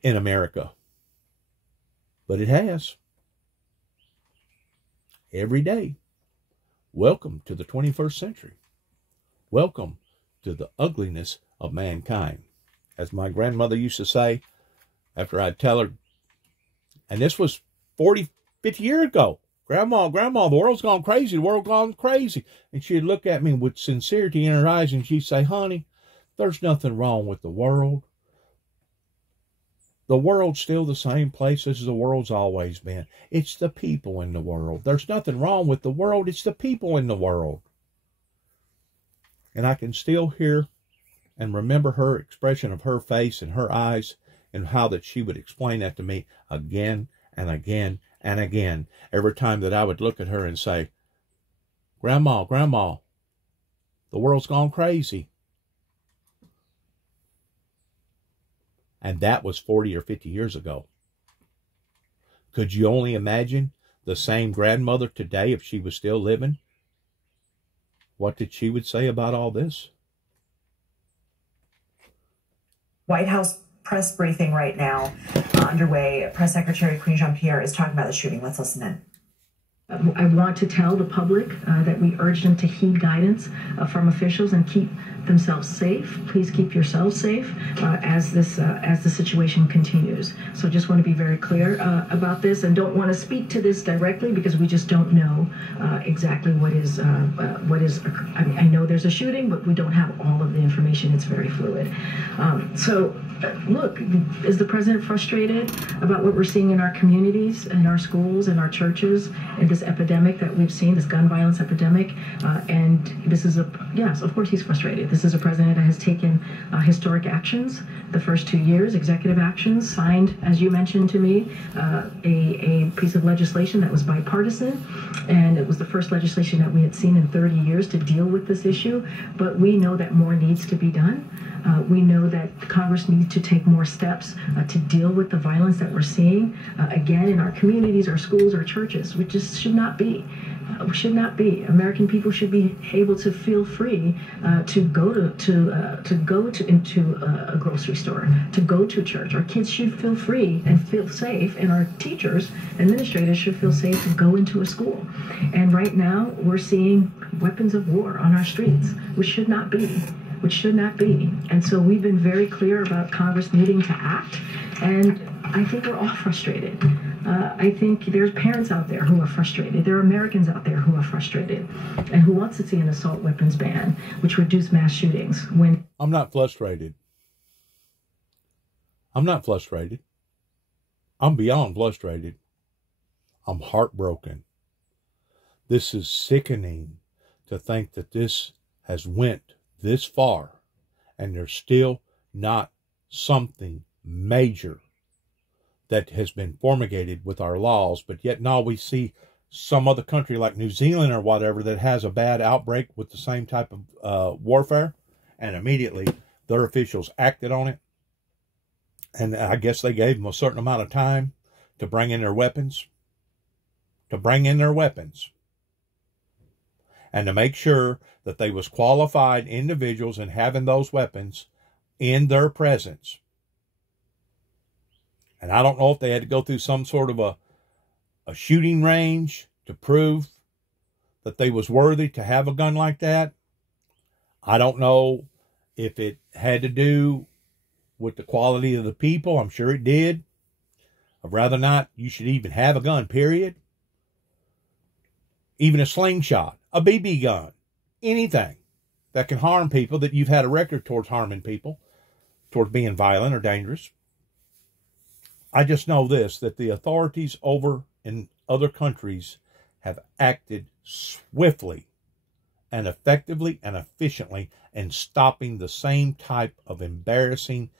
in America. But it has. Every day. Welcome to the 21st century. Welcome to the ugliness of mankind. As my grandmother used to say, after I'd tell her, and this was 40, 50 years ago, Grandma, the world's gone crazy, the world's gone crazy. And she'd look at me with sincerity in her eyes and she'd say, honey, there's nothing wrong with the world. The world's still the same place as the world's always been. It's the people in the world. There's nothing wrong with the world. It's the people in the world. And I can still hear and remember her expression of her face and her eyes and how that she would explain that to me again and again and again. Every time that I would look at her and say, Grandma, the world's gone crazy. And that was 40 or 50 years ago. Could you only imagine the same grandmother today if she was still living? What did she would say about all this? White House press briefing right now underway. Press Secretary Queen Jean-Pierre is talking about the shooting. Let's listen in. I want to tell the public that we urge them to heed guidance from officials and keep themselves safe. Please keep yourselves safe as the situation continues. So just want to be very clear about this, and don't want to speak to this directly because we just don't know exactly what is. I mean, I know there's a shooting, but we don't have all of the information. It's very fluid. Look, is the president frustrated about what we're seeing in our communities, in our schools, in our churches, in this epidemic that we've seen, this gun violence epidemic? And this is yes, of course he's frustrated. This is a president that has taken historic actions the first 2 years, executive actions, signed, as you mentioned to me, a piece of legislation that was bipartisan, and it was the first legislation that we had seen in 30 years to deal with this issue. But we know that more needs to be done. We know that Congress needs to take more steps to deal with the violence that we're seeing, again, in our communities, our schools, our churches, which just should not be. Should not be. American people should be able to feel free to go into a grocery store, to go to church. Our kids should feel free and feel safe, and our teachers, administrators should feel safe to go into a school. And right now, we're seeing weapons of war on our streets, which should not be. Which should not be. And so we've been very clear about Congress needing to act, and I think we're all frustrated. I think there's parents out there who are frustrated. There are Americans out there who are frustrated and who wants to see an assault weapons ban, which reduce mass shootings. I'm not frustrated. I'm not frustrated. I'm beyond frustrated. I'm heartbroken. This is sickening to think that this has went this far and there's still not something major that has been promulgated with our laws, but yet now we see some other country like New Zealand or whatever that has a bad outbreak with the same type of warfare, and immediately their officials acted on it. And I guess they gave them a certain amount of time to bring in their weapons, and to make sure that they was qualified individuals and having those weapons in their presence. And I don't know if they had to go through some sort of a shooting range to prove that they was worthy to have a gun like that. I don't know if it had to do with the quality of the people. I'm sure it did. I'd rather not. You should even have a gun, period. Even a slingshot, a BB gun, anything that can harm people, that you've had a record towards harming people, towards being violent or dangerous. I just know this, that the authorities over in other countries have acted swiftly and effectively and efficiently in stopping the same type of embarrassing,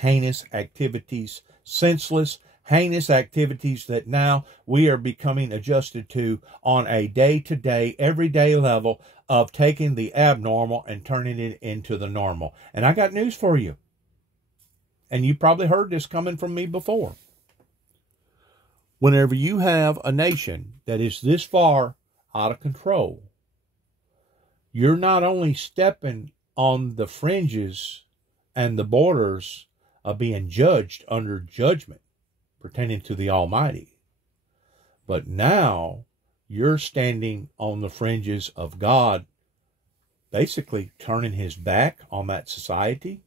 heinous activities, senseless, heinous activities that now we are becoming adjusted to on a day-to-day, everyday level of taking the abnormal and turning it into the normal. And I got news for you. And you probably heard this coming from me before. Whenever you have a nation that is this far out of control, you're not only stepping on the fringes and the borders of being judged under judgment pertaining to the Almighty, but now you're standing on the fringes of God, basically turning his back on that society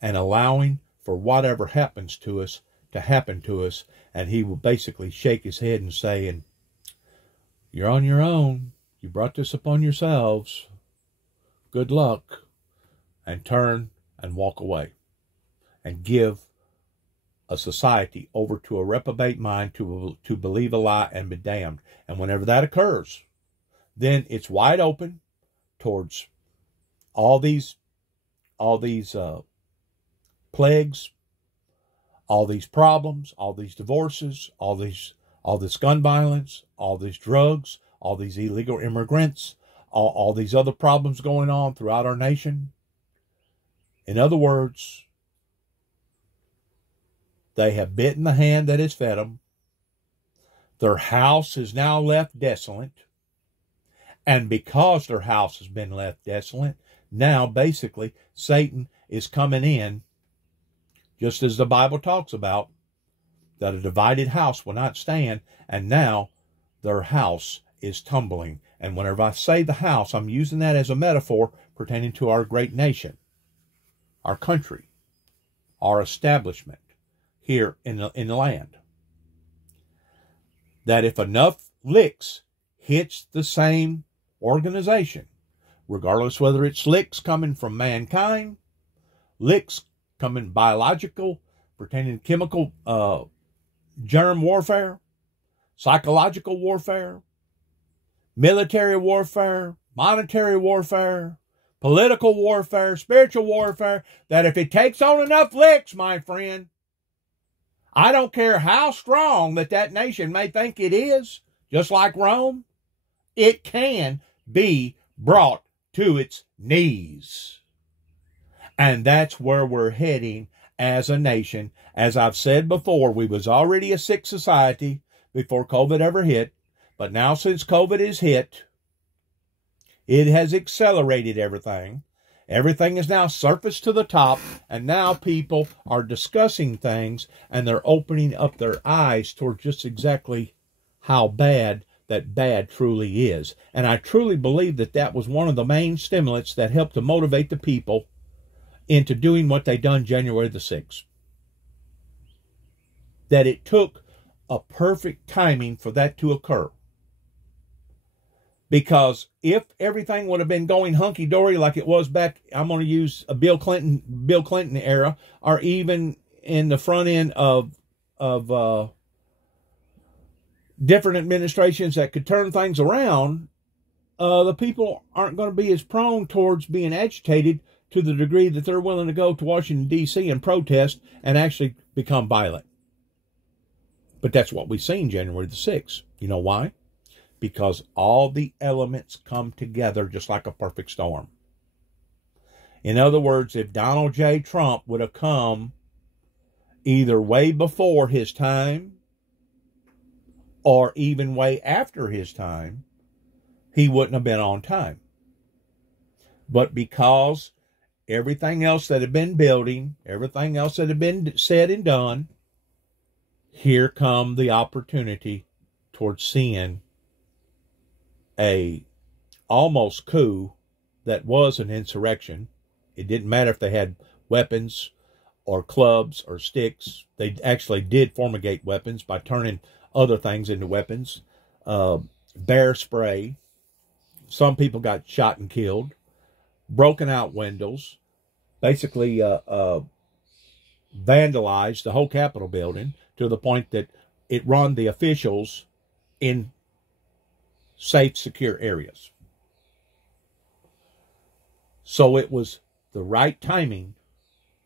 and allowing for whatever happens to us to happen to us. And he will basically shake his head and say, you're on your own. You brought this upon yourselves. Good luck. And turn and walk away and give a society over to a reprobate mind to believe a lie and be damned. And whenever that occurs, then it's wide open towards all these plagues, all these problems, all these divorces, all this gun violence, all these drugs, all these illegal immigrants, all these other problems going on throughout our nation. In other words, they have bitten the hand that has fed them. Their house is now left desolate. And because their house has been left desolate, now basically Satan is coming in, just as the Bible talks about, that a divided house will not stand, and now their house is tumbling. And whenever I say the house, I'm using that as a metaphor pertaining to our great nation, our country, our establishment here in the land. That if enough licks hits the same organization, regardless whether it's licks coming from mankind, licks coming biological, pertaining to chemical germ warfare, psychological warfare, military warfare, monetary warfare, political warfare, spiritual warfare, that if it takes on enough licks, my friend, I don't care how strong that nation may think it is, just like Rome, it can be brought to its knees. And that's where we're heading as a nation. As I've said before, we was already a sick society before COVID ever hit. But now since COVID is hit, it has accelerated everything. Everything is now surfaced to the top, and now people are discussing things, and they're opening up their eyes toward just exactly how bad that bad truly is. And I truly believe that that was one of the main stimulants that helped to motivate the people into doing what they done January the 6th. That it took a perfect timing for that to occur. Because if everything would have been going hunky-dory like it was back, I'm going to use a Bill Clinton era, or even in the front end of different administrations that could turn things around, the people aren't going to be as prone towards being agitated to the degree that they're willing to go to Washington, D.C. and protest and actually become violent. But that's what we've seen January the 6th. You know why? Because all the elements come together just like a perfect storm. In other words, if Donald J. Trump would have come either way before his time or even way after his time, he wouldn't have been on time. But because everything else that had been building, everything else that had been said and done, here come the opportunity towards seeing a almost coup that was an insurrection. It didn't matter if they had weapons or clubs or sticks. They actually did fumigate weapons by turning other things into weapons. Bear spray. Some people got shot and killed. Broken out windows. Basically vandalized the whole Capitol building to the point that it run the officials in safe, secure areas. So it was the right timing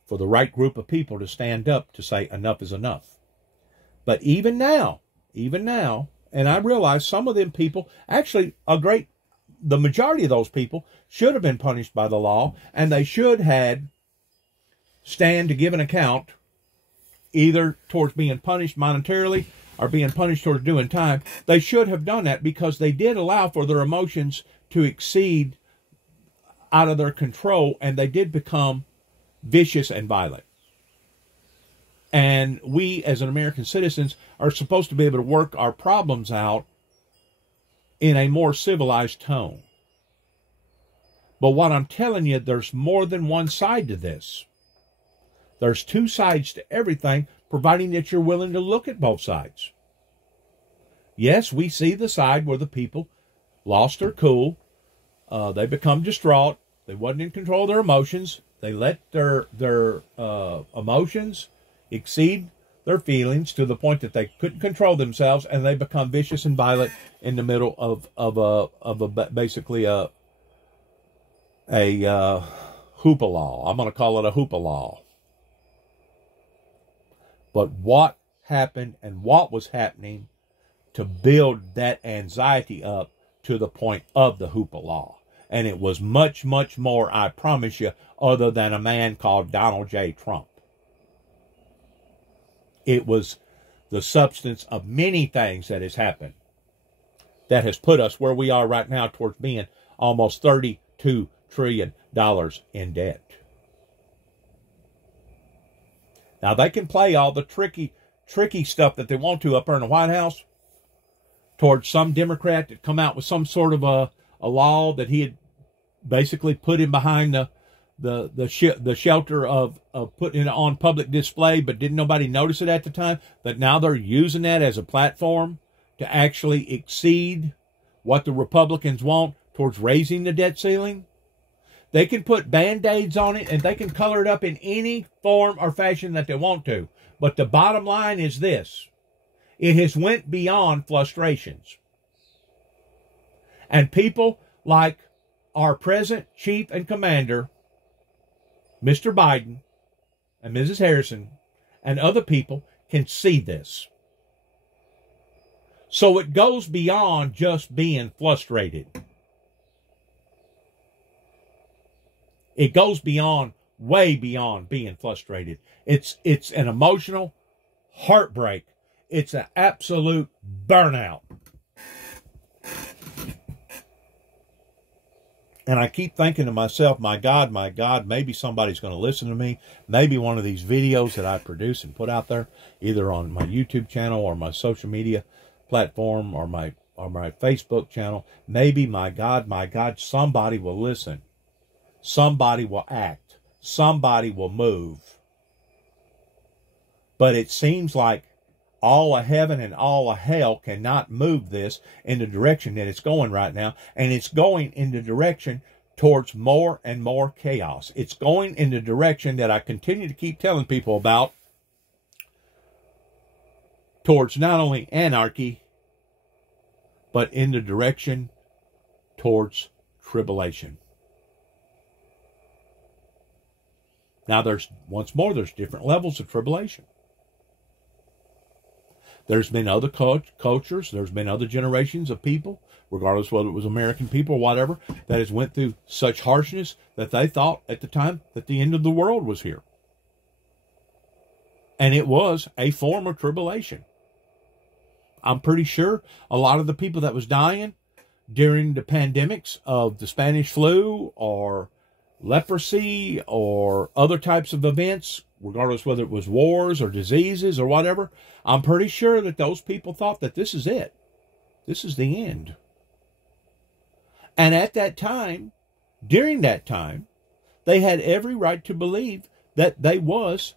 for the right group of people to stand up to say enough is enough. But even now, and I realize some of them people, actually the majority of those people should have been punished by the law, and they should had stand to give an account either towards being punished monetarily or being punished towards doing time. They should have done that because they did allow for their emotions to exceed out of their control, and they did become vicious and violent. And we, as an American citizens, are supposed to be able to work our problems out in a more civilized tone. But what I'm telling you, there's more than one side to this. There's two sides to everything, providing that you're willing to look at both sides. Yes, we see the side where the people lost their cool. They become distraught. They wasn't in control of their emotions. They let their emotions exceed their feelings to the point that they couldn't control themselves, and they become vicious and violent in the middle of basically a hoopla. I'm going to call it a hoopla. But what happened and what was happening to build that anxiety up to the point of the hoopla? And it was much, much more, I promise you, other than a man called Donald J. Trump. It was the substance of many things that has happened that has put us where we are right now towards being almost $32 trillion in debt. Now, they can play all the tricky stuff that they want to up there in the White House towards some Democrat that come out with some sort of a law that he had basically put him behind the shelter of putting it on public display, but didn't nobody notice it at the time. But now they're using that as a platform to actually exceed what the Republicans want towards raising the debt ceiling. They can put Band-Aids on it, and they can color it up in any form or fashion that they want to. But the bottom line is this. It has went beyond frustrations. And people like our present chief and commander, Mr. Biden and Mrs. Harrison, and other people can see this. So it goes beyond just being frustrated. It goes beyond way beyond being frustrated. It's an emotional heartbreak. It's an absolute burnout. And I keep thinking to myself, my God, maybe somebody's going to listen to me. Maybe one of these videos that I produce and put out there, either on my YouTube channel or my social media platform or my Facebook channel, maybe, my God, somebody will listen. Somebody will act. Somebody will move. But it seems like all of heaven and all of hell cannot move this in the direction that it's going right now. And it's going in the direction towards more and more chaos. It's going in the direction that I continue to keep telling people about, towards not only anarchy, but in the direction towards tribulation. Now, there's different levels of tribulation. There's been other cultures, there's been other generations of people, regardless whether it was American people or whatever, that has went through such harshness that they thought at the time that the end of the world was here. And it was a form of tribulation. I'm pretty sure a lot of the people that was dying during the pandemics of the Spanish flu or leprosy or other types of events, regardless whether it was wars or diseases or whatever, I'm pretty sure that those people thought that this is it. This is the end. And at that time, during that time, they had every right to believe that they was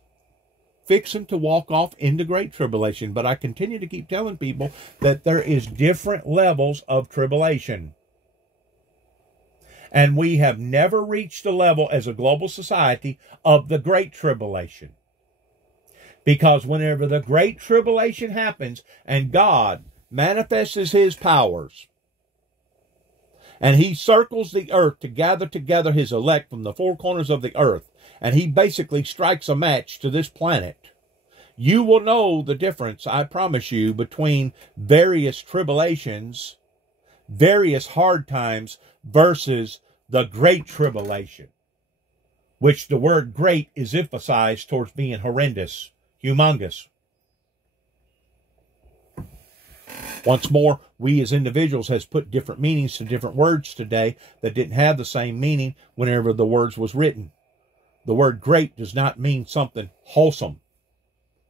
fixing to walk off into great tribulation. But I continue to keep telling people that there is different levels of tribulation. And we have never reached a level as a global society of the Great Tribulation. Because whenever the Great Tribulation happens and God manifests His powers and He circles the earth to gather together His elect from the four corners of the earth, and He basically strikes a match to this planet, you will know the difference, I promise you, between various tribulations, various hard times, versus the Great Tribulation, which the word great is emphasized towards being horrendous, humongous. Once more, we as individuals has put different meanings to different words today that didn't have the same meaning whenever the words was written. The word great does not mean something wholesome,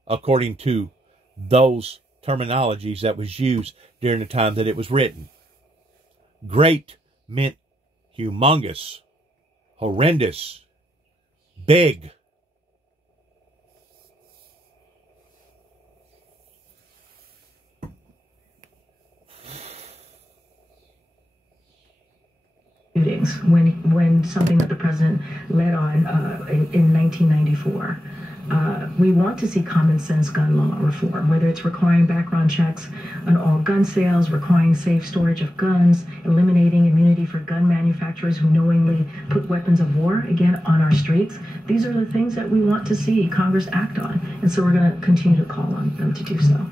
according to those terminologies that was used during the time that it was written. Great meant humongous, horrendous, big. When something that the president led on in 1994. We want to see common sense gun law reform, whether it's requiring background checks on all gun sales, requiring safe storage of guns, eliminating immunity for gun manufacturers who knowingly put weapons of war, again, on our streets. These are the things that we want to see Congress act on. And so we're going to continue to call on them to do so.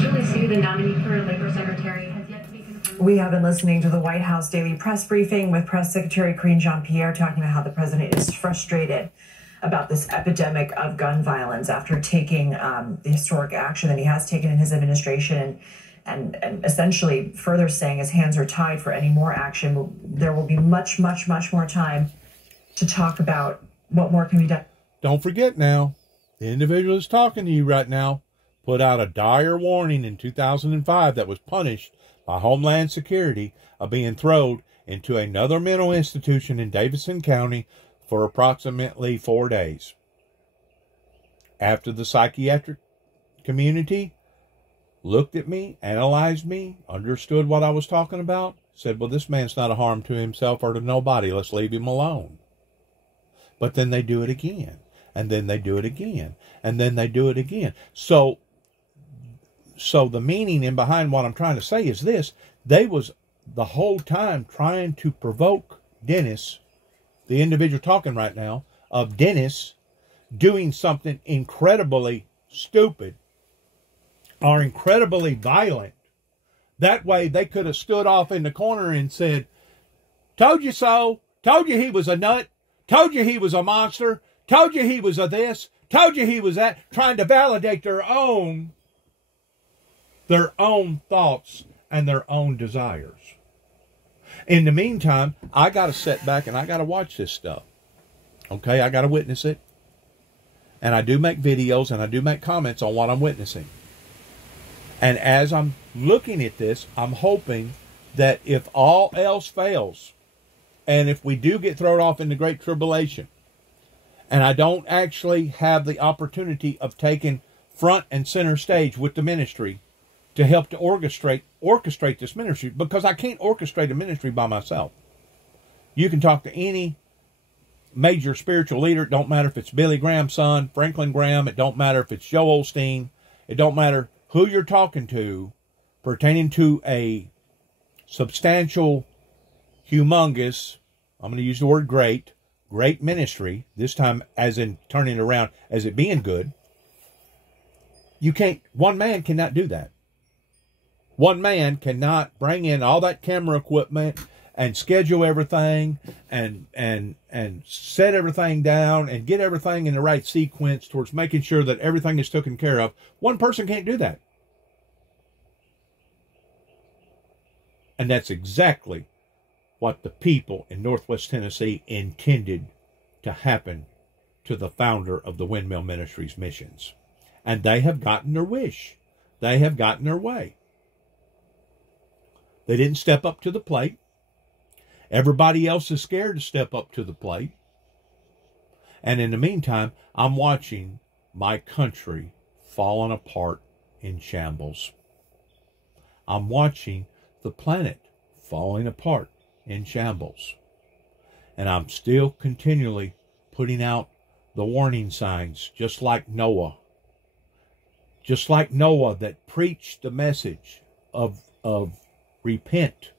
Julie Su, the nominee for Labor Secretary, has yet to be confirmed. We have been listening to the White House daily press briefing with Press Secretary Karine Jean-Pierre talking about how the president is frustrated about this epidemic of gun violence after taking the historic action that he has taken in his administration, and essentially further saying his hands are tied for any more action. There will be much, much, much more time to talk about what more can be done. Don't forget now, the individual that's talking to you right now put out a dire warning in 2005 that was punished by Homeland Security of being thrown into another mental institution in Davidson County for approximately 4 days. After the psychiatric community looked at me, analyzed me, understood what I was talking about, said, well, this man's not a harm to himself or to nobody. Let's leave him alone. But then they do it again. And then they do it again. And then they do it again. So the meaning in behind what I'm trying to say is this. They was the whole time trying to provoke Dennis, the individual talking right now, of Dennis doing something incredibly stupid or incredibly violent. That way they could have stood off in the corner and said, told you so. told you he was a nut, told you he was a monster, told you he was a this, told you he was that, trying to validate their own thoughts and their own desires. In the meantime, I got to sit back and I got to watch this stuff. Okay, I got to witness it. And I do make videos and I do make comments on what I'm witnessing. And as I'm looking at this, I'm hoping that if all else fails, and if we do get thrown off in the Great Tribulation, and I don't actually have the opportunity of taking front and center stage with the ministry to help to orchestrate this ministry, because I can't orchestrate a ministry by myself. You can talk to any major spiritual leader. It don't matter if it's Billy Graham's son, Franklin Graham. It don't matter if it's Joel Osteen. It don't matter who you're talking to pertaining to a substantial, humongous, I'm going to use the word great ministry, this time as in turning it around as it being good. You can't, one man cannot do that. One man cannot bring in all that camera equipment and schedule everything and set everything down and get everything in the right sequence towards making sure that everything is taken care of. One person can't do that. And that's exactly what the people in Northwest Tennessee intended to happen to the founder of the Windmill Ministries missions. And they have gotten their wish. They have gotten their way. They didn't step up to the plate. Everybody else is scared to step up to the plate. And in the meantime, I'm watching my country falling apart in shambles. I'm watching the planet falling apart in shambles. And I'm still continually putting out the warning signs, just like Noah. Just like Noah that preached the message of repent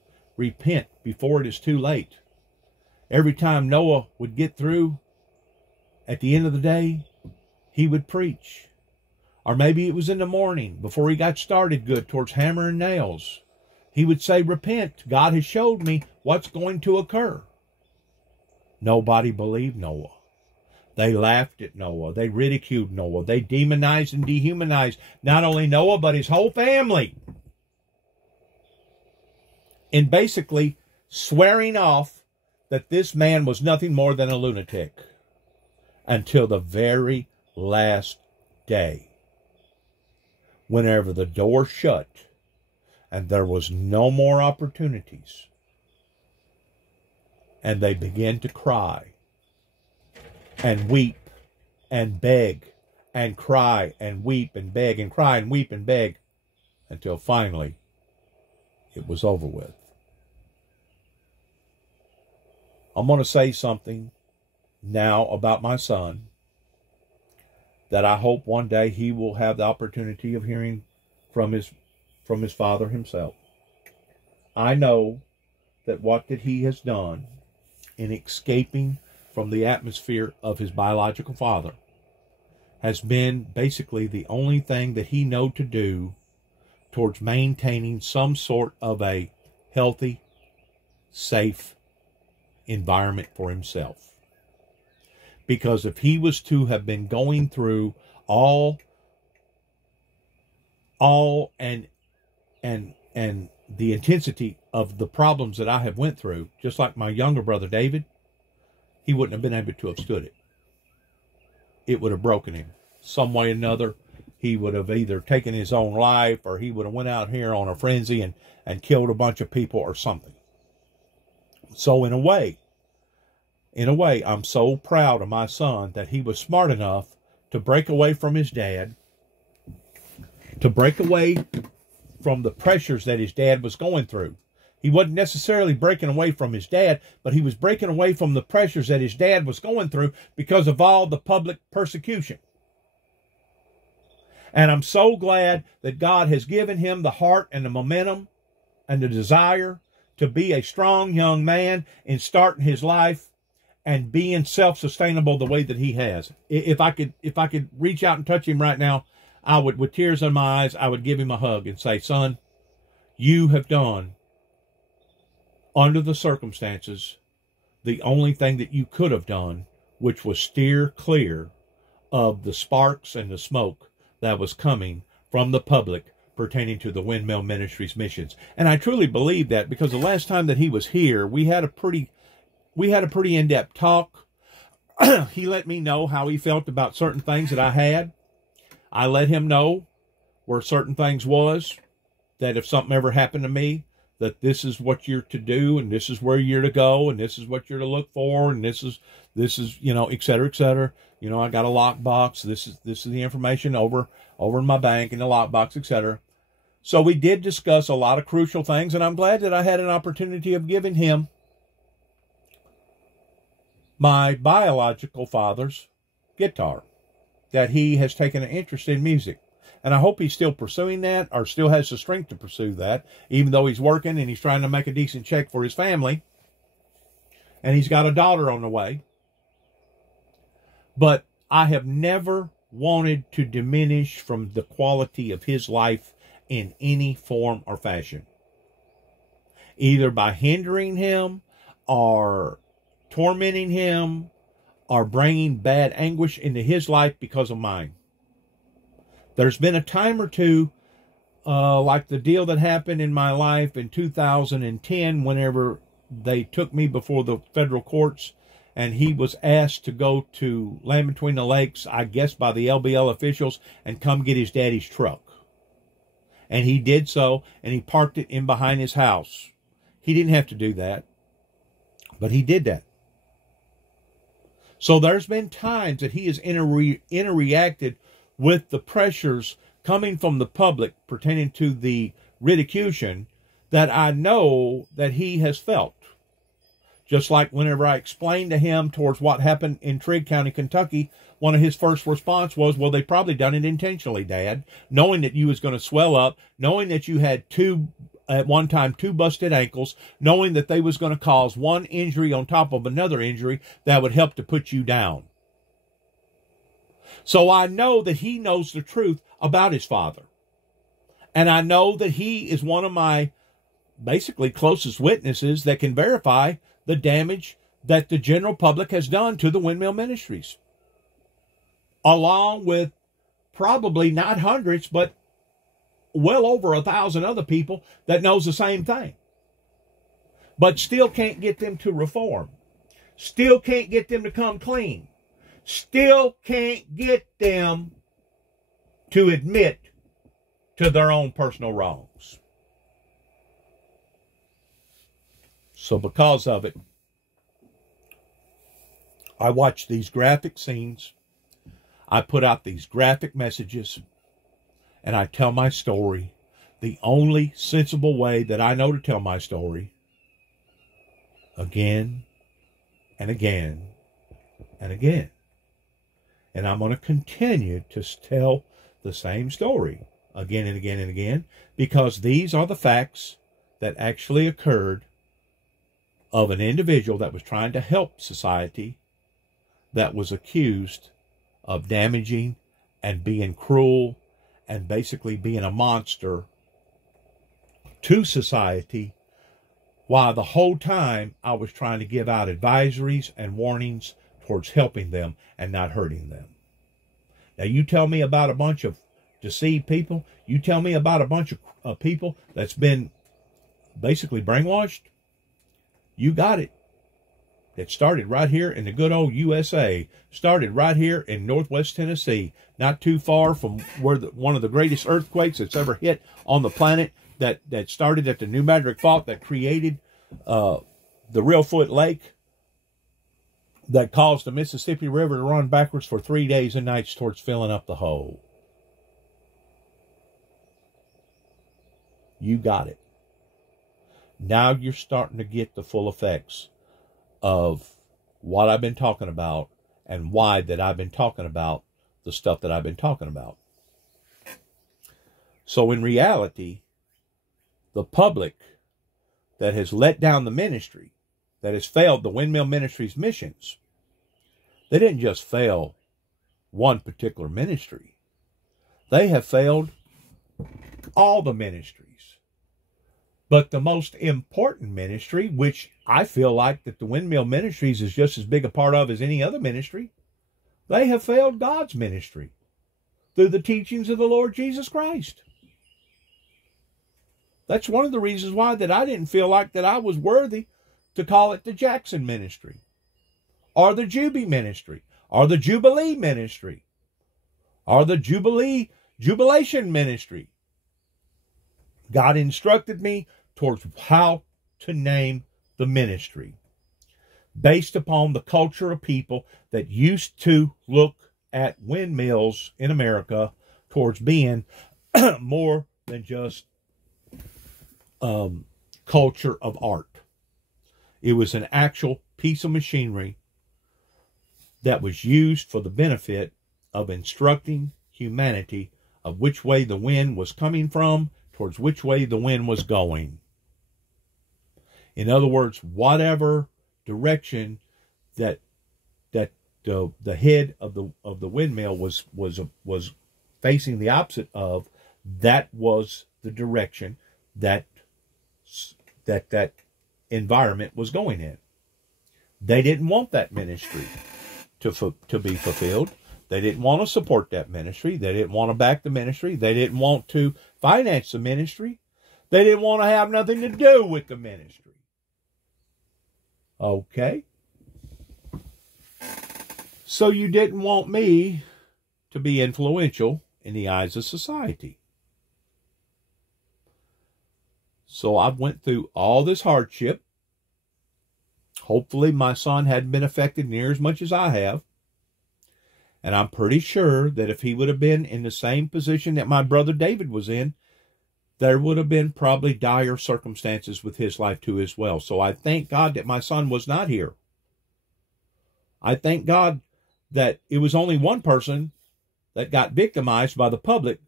before it is too late. Every time Noah would get through, at the end of the day, he would preach. Or maybe it was in the morning, before he got started good towards hammering nails. He would say, repent. God has showed me what's going to occur. Nobody believed Noah. They laughed at Noah. They ridiculed Noah. They demonized and dehumanized not only Noah, but his whole family. In basically swearing off that this man was nothing more than a lunatic. Until the very last day. Whenever the door shut and there was no more opportunities. And they began to cry and weep and beg and cry and weep and beg and cry and weep and beg until finally it was over with. I'm going to say something now about my son that I hope one day he will have the opportunity of hearing from his father himself. I know that what that he has done in escaping from the atmosphere of his biological father has been basically the only thing that he knows to do towards maintaining some sort of a healthy, safe environment for himself. Because if he was to have been going through all and the intensity of the problems that I have went through, just like my younger brother David, he wouldn't have been able to have stood it. It would have broken him. Some way or another, he would have either taken his own life or he would have went out here on a frenzy and killed a bunch of people or something. So in a way, I'm so proud of my son that he was smart enough to break away from his dad, to break away from the pressures that his dad was going through. He wasn't necessarily breaking away from his dad, but he was breaking away from the pressures that his dad was going through because of all the public persecution. And I'm so glad that God has given him the heart and the momentum and the desire to be a strong young man in starting his life and being self-sustainable the way that he has. If I could reach out and touch him right now, I would, with tears in my eyes, I would give him a hug and say, son, you have done, under the circumstances, the only thing that you could have done, which was steer clear of the sparks and the smoke that was coming from the public pertaining to the Windmill Ministries missions. And I truly believe that, because the last time that he was here, we had a pretty in-depth talk. He let me know how he felt about certain things that I had. I let him know where certain things was, that if something ever happened to me, that this is what you're to do, and this is where you're to go, and this is what you're to look for, and this is, et cetera, et cetera. I got a lockbox. This is the information over in my bank in the lockbox, et cetera. So we did discuss a lot of crucial things, and I'm glad that I had an opportunity of giving him my biological father's guitar, that he has taken an interest in music. And I hope he's still pursuing that, or still has the strength to pursue that, even though he's working and he's trying to make a decent check for his family. And he's got a daughter on the way. But I have never wanted to diminish from the quality of his life in any form or fashion, either by hindering him or tormenting him or bringing bad anguish into his life because of mine. There's been a time or two, like the deal that happened in my life in 2010, whenever they took me before the federal courts, and he was asked to go to Land Between the Lakes, I guess by the LBL officials, and come get his daddy's truck. And he did so, and he parked it in behind his house. He didn't have to do that, but he did that. So there's been times that he has interreacted with the pressures coming from the public pertaining to the ridiculation that I know that he has felt. Just like whenever I explained to him towards what happened in Trigg County, Kentucky, one of his first response was, well, they probably done it intentionally, Dad, knowing that you was going to swell up, knowing that you had at one time two busted ankles, knowing that they was going to cause one injury on top of another injury that would help to put you down. So I know that he knows the truth about his father. And I know that he is one of my basically closest witnesses that can verify the damage that the general public has done to the Windmill Ministries, along with probably not hundreds, but well over 1,000 other people that knows the same thing, but still can't get them to reform, still can't get them to come clean, still can't get them to admit to their own personal wrongs. So because of it, I watch these graphic scenes, I put out these graphic messages, and I tell my story the only sensible way that I know to tell my story, again and again and again. And I'm going to continue to tell the same story again and again and again, because these are the facts that actually occurred of an individual that was trying to help society, that was accused of damaging and being cruel and basically being a monster to society, while the whole time I was trying to give out advisories and warnings towards helping them and not hurting them. Now, you tell me about a bunch of deceived people, you tell me about a bunch of people that's been basically brainwashed, you got it. It started right here in the good old U.S.A. Started right here in Northwest Tennessee, not too far from where one of the greatest earthquakes that's ever hit on the planet, that started at the New Madrid Fault, that created the Real Foot Lake, that caused the Mississippi River to run backwards for 3 days and nights towards filling up the hole. You got it. Now you're starting to get the full effects of what I've been talking about and why that I've been talking about the stuff that I've been talking about. So in reality, the public that has let down the ministry, that has failed the Windmill Ministries missions, they didn't just fail one particular ministry. They have failed all the ministries. But the most important ministry, which I feel like that the Windmill Ministries is just as big a part of as any other ministry. They have failed God's ministry through the teachings of the Lord Jesus Christ. That's one of the reasons why that I didn't feel like that I was worthy to call it the Jackson Ministry, or the Jubilee Ministry, or the Jubilee Ministry, or the Jubilation Ministry. God instructed me towards how to name the ministry based upon the culture of people that used to look at windmills in America towards being more than just culture of art. It was an actual piece of machinery that was used for the benefit of instructing humanity of which way the wind was coming from, towards which way the wind was going. In other words, whatever direction that the head of the windmill was facing the opposite of, that was the direction that environment was going in. They didn't want that ministry to be fulfilled. They didn't want to support that ministry. They didn't want to back the ministry. They didn't want to finance the ministry. They didn't want to have nothing to do with the ministry. Okay? So you didn't want me to be influential in the eyes of society. So I went through all this hardship. Hopefully my son hadn't been affected near as much as I have. And I'm pretty sure that if he would have been in the same position that my brother David was in, there would have been probably dire circumstances with his life too as well. So I thank God that my son was not here. I thank God that it was only one person that got victimized by the public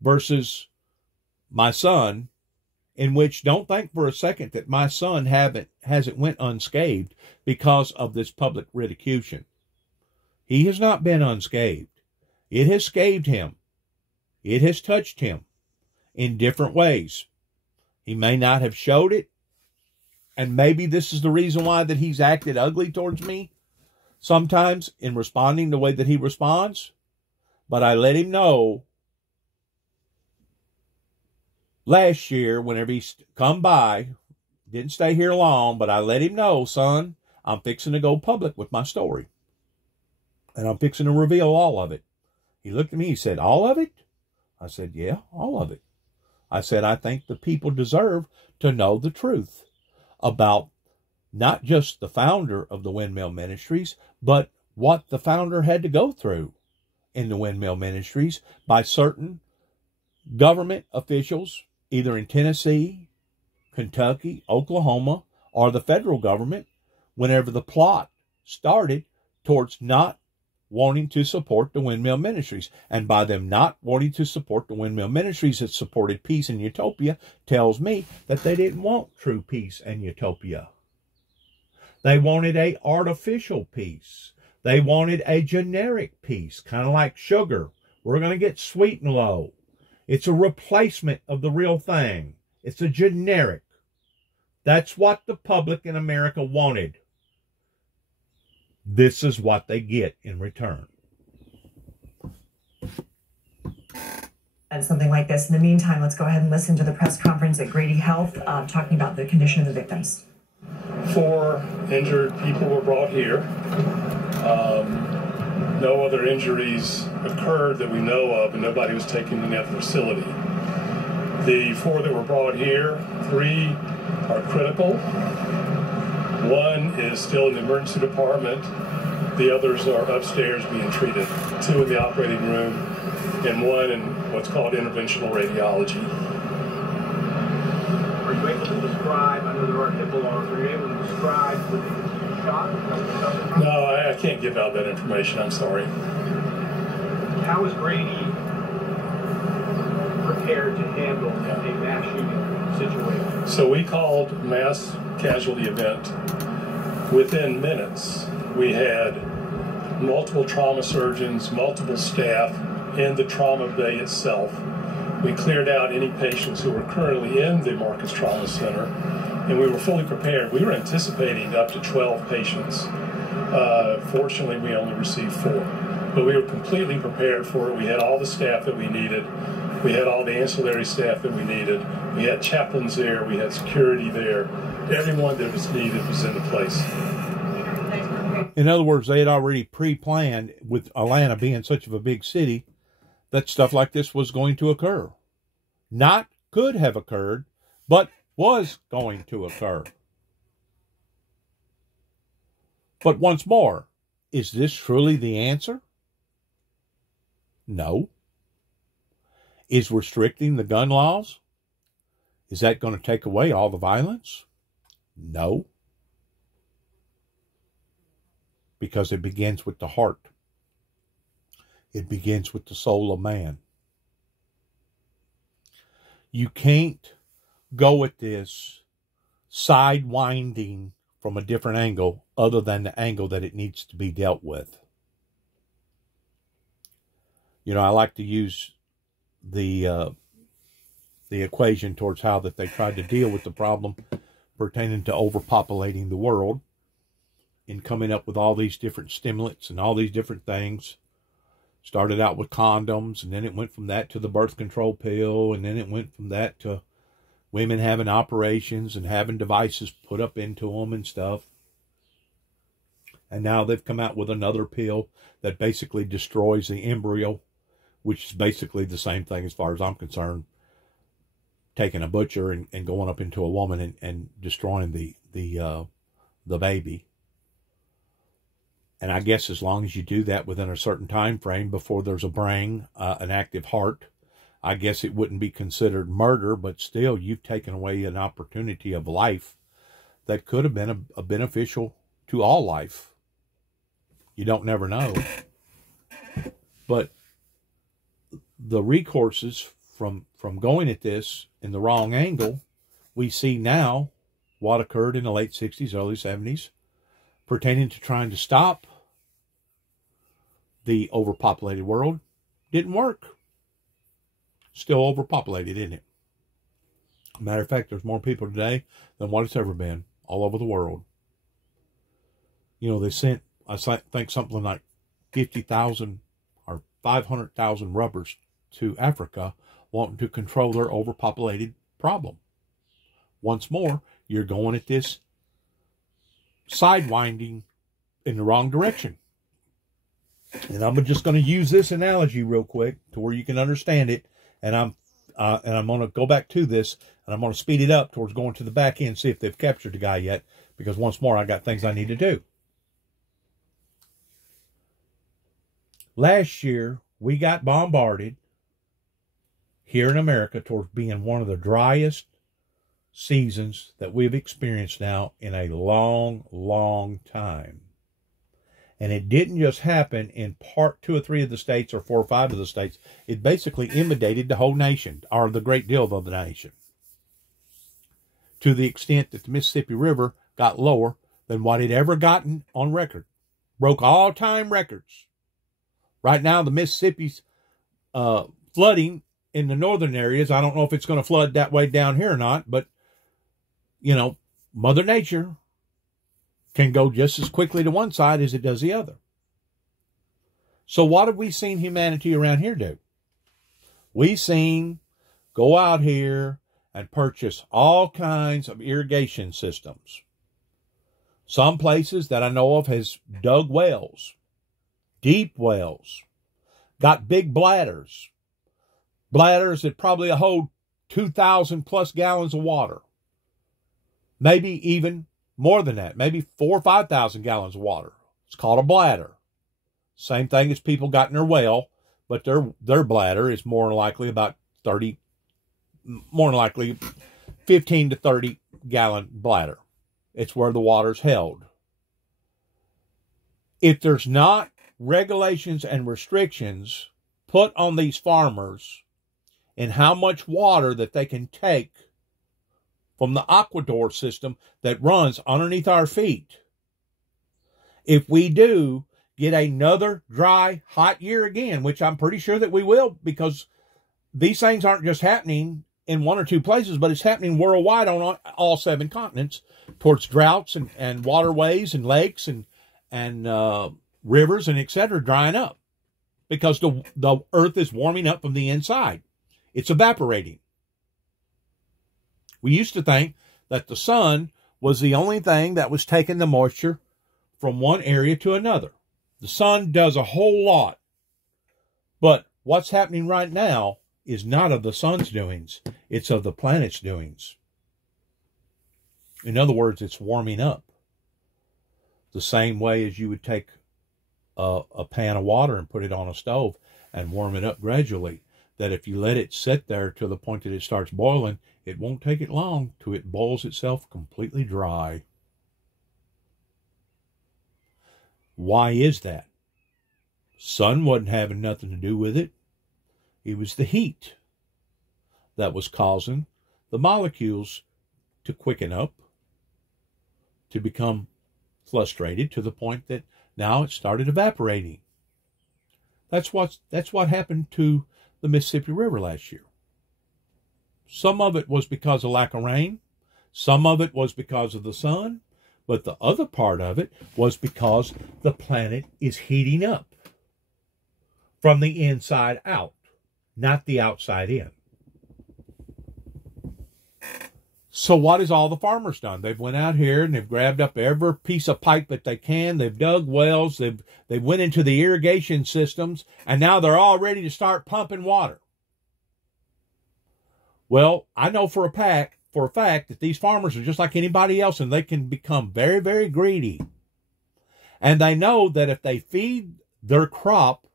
versus my son, in which don't think for a second that my son hasn't went unscathed because of this public ridicule. He has not been unscathed. It has scathed him. It has touched him in different ways. He may not have showed it, and maybe this is the reason why that he's acted ugly towards me sometimes in responding the way that he responds. But I let him know last year, whenever he come by, didn't stay here long, but I let him know, son, I'm fixing to go public with my story. And I'm fixing to reveal all of it. He looked at me, he said, all of it? I said, yeah, all of it. I said, I think the people deserve to know the truth about not just the founder of the Windmill Ministries, but what the founder had to go through in the Windmill Ministries by certain government officials, either in Tennessee, Kentucky, Oklahoma, or the federal government, whenever the plot started towards not wanting to support the Windmill Ministries. And by them not wanting to support the Windmill Ministries that supported peace and utopia, tells me that they didn't want true peace and utopia. They wanted a artificial peace. They wanted a generic peace, kind of like sugar. We're going to get sweet and low. It's a replacement of the real thing. It's a generic. That's what the public in America wanted. This is what they get in return. And something like this. In the meantime, let's go ahead and listen to the press conference at Grady Health talking about the condition of the victims. 4 injured people were brought here. No other injuries occurred that we know of, and nobody was taken to the facility. The 4 that were brought here, 3 are critical. 1 is still in the emergency department. The others are upstairs being treated. 2 in the operating room and 1 in what's called interventional radiology. Are you able to describe, I know there are HIPAA laws, are you able to describe the shot? No, I can't give out that information, I'm sorry. How is Grady prepared to handle a mass shooting situation? So we called mass casualty event. Within minutes, we had multiple trauma surgeons, multiple staff in the trauma bay itself. We cleared out any patients who were currently in the Marcus Trauma Center. and we were fully prepared. We were anticipating up to 12 patients. Fortunately, we only received 4, but we were completely prepared for it. We had all the staff that we needed. We had all the ancillary staff that we needed. We had chaplains there. We had security there. Everyone that was needed was in the place. In other words, they had already pre-planned, with Atlanta being such of a big city, that stuff like this was going to occur. Not could have occurred, but was going to occur. But once more, is this truly the answer? No. Is restricting the gun laws, is that going to take away all the violence? No. Because it begins with the heart. It begins with the soul of man. You can't go at this sidewinding from a different angle other than the angle that it needs to be dealt with. You know, I like to use the equation towards how that they tried to deal with the problem pertaining to overpopulating the world in coming up with all these different stimulants and all these different things. Started out with condoms, and then it went from that to the birth control pill, and then it went from that to women having operations and having devices put up into them and stuff. And now they've come out with another pill that basically destroys the embryo, which is basically the same thing as far as I'm concerned. Taking a butcher and going up into a woman and destroying the baby. And I guess as long as you do that within a certain time frame before there's a brain, an active heart, I guess it wouldn't be considered murder, but still you've taken away an opportunity of life that could have been a beneficial to all life. You don't never know. But the recourses from going at this in the wrong angle, we see now what occurred in the late 60s, early 70s, pertaining to trying to stop the overpopulated world, didn't work. Still overpopulated, isn't it? Matter of fact, there's more people today than what it's ever been all over the world. You know, they sent, I think, something like 50,000 or 500,000 rubbers to Africa wanting to control their overpopulated problem. Once more, you're going at this sidewinding in the wrong direction. And I'm just going to use this analogy real quick to where you can understand it. And I'm going to go back to this, and I'm going to speed it up towards going to the back end, see if they've captured the guy yet, because once more, I got things I need to do. Last year, we got bombarded here in America towards being one of the driest seasons that we've experienced now in a long, long time. And it didn't just happen in 2 or 3 of the states or 4 or 5 of the states. It basically inundated the whole nation, or the great deal of the nation, to the extent that the Mississippi River got lower than what it ever gotten on record. Broke all-time records. Right now, the Mississippi's flooding in the northern areas. I don't know if it's going to flood that way down here or not, but, you know, Mother Nature can go just as quickly to one side as it does the other. So what have we seen humanity around here do? We've seen go out here and purchase all kinds of irrigation systems. Some places that I know of has dug wells, deep wells, got big bladders that probably hold 2,000 plus gallons of water, maybe even more than that, maybe 4,000 or 5,000 gallons of water. It's called a bladder. Same thing as people got in their well, but their bladder is more than likely about 15 to 30 gallon bladder. It's where the water's held. If there's not regulations and restrictions put on these farmers in how much water that they can take from the aqueduct system that runs underneath our feet, if we do get another dry, hot year again, which I'm pretty sure that we will, because these things aren't just happening in one or two places, but it's happening worldwide on all 7 continents towards droughts and waterways and lakes and rivers and etc. drying up because the earth is warming up from the inside. It's evaporating. We used to think that the sun was the only thing that was taking the moisture from one area to another. The sun does a whole lot. But what's happening right now is not of the sun's doings. It's of the planet's doings. In other words, it's warming up. The same way as you would take a pan of water and put it on a stove and warm it up gradually. That if you let it sit there to the point that it starts boiling, it won't take it long till it boils itself completely dry. Why is that? Sun wasn't having nothing to do with it. It was the heat that was causing the molecules to quicken up, to become frustrated to the point that now it started evaporating. That's what happened to the Mississippi River last year. Some of it was because of lack of rain. Some of it was because of the sun. But the other part of it was because the planet is heating up from the inside out, not the outside in. So what has all the farmers done? They've went out here and they've grabbed up every piece of pipe that they can. They've dug wells. They've went into the irrigation systems, and now they're all ready to start pumping water. Well, I know for a fact that these farmers are just like anybody else, and they can become very, very greedy. And they know that if they feed their crop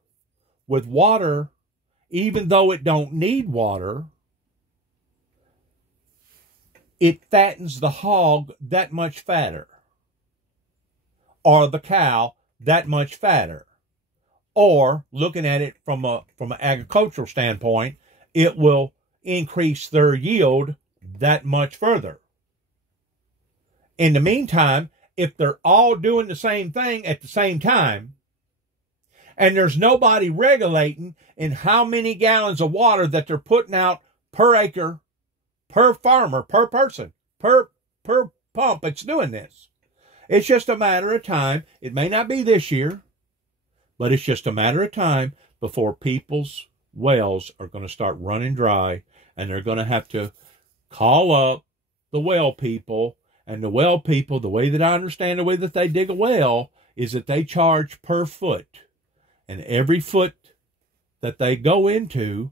with water, even though it don't need water, it fattens the hog that much fatter, or the cow that much fatter. Or, looking at it from an agricultural standpoint, it will increase their yield that much further. In the meantime, if they're all doing the same thing at the same time, and there's nobody regulating in how many gallons of water that they're putting out per acre, per farmer, per person, per pump that's doing this. It's just a matter of time. It may not be this year, but it's just a matter of time before people's wells are going to start running dry, and they're going to have to call up the well people. And the well people, the way that I understand the way that they dig a well, is that they charge per foot. And every foot that they go into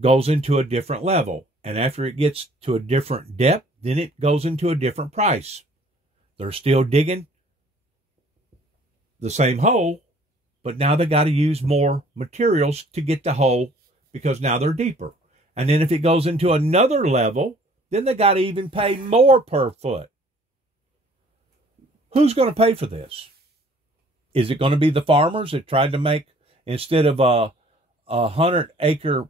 goes into a different level. And after it gets to a different depth, then it goes into a different price. They're still digging the same hole, but now they got to use more materials to get the hole because now they're deeper. And then if it goes into another level, then they got to even pay more per foot. Who's going to pay for this? Is it going to be the farmers that tried to make, instead of a 100 acre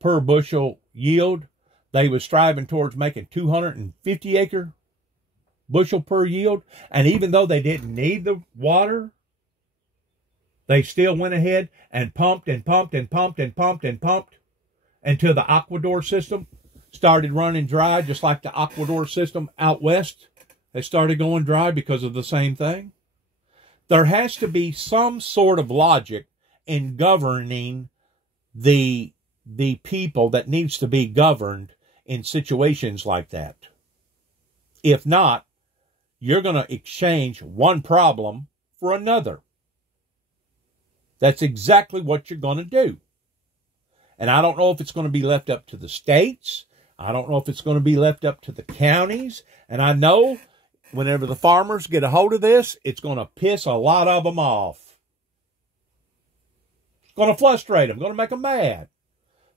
per bushel yield, they were striving towards making 250 acre bushel per yield? And even though they didn't need the water, they still went ahead and pumped and pumped and pumped and pumped and pumped until the Aquador system started running dry, just like the Aquador system out west. They started going dry because of the same thing. There has to be some sort of logic in governing the people that needs to be governed in situations like that. If not, you're going to exchange one problem for another. That's exactly what you're going to do. And I don't know if it's going to be left up to the states. I don't know if it's going to be left up to the counties. And I know whenever the farmers get a hold of this, it's going to piss a lot of them off. It's going to frustrate them, going to make them mad.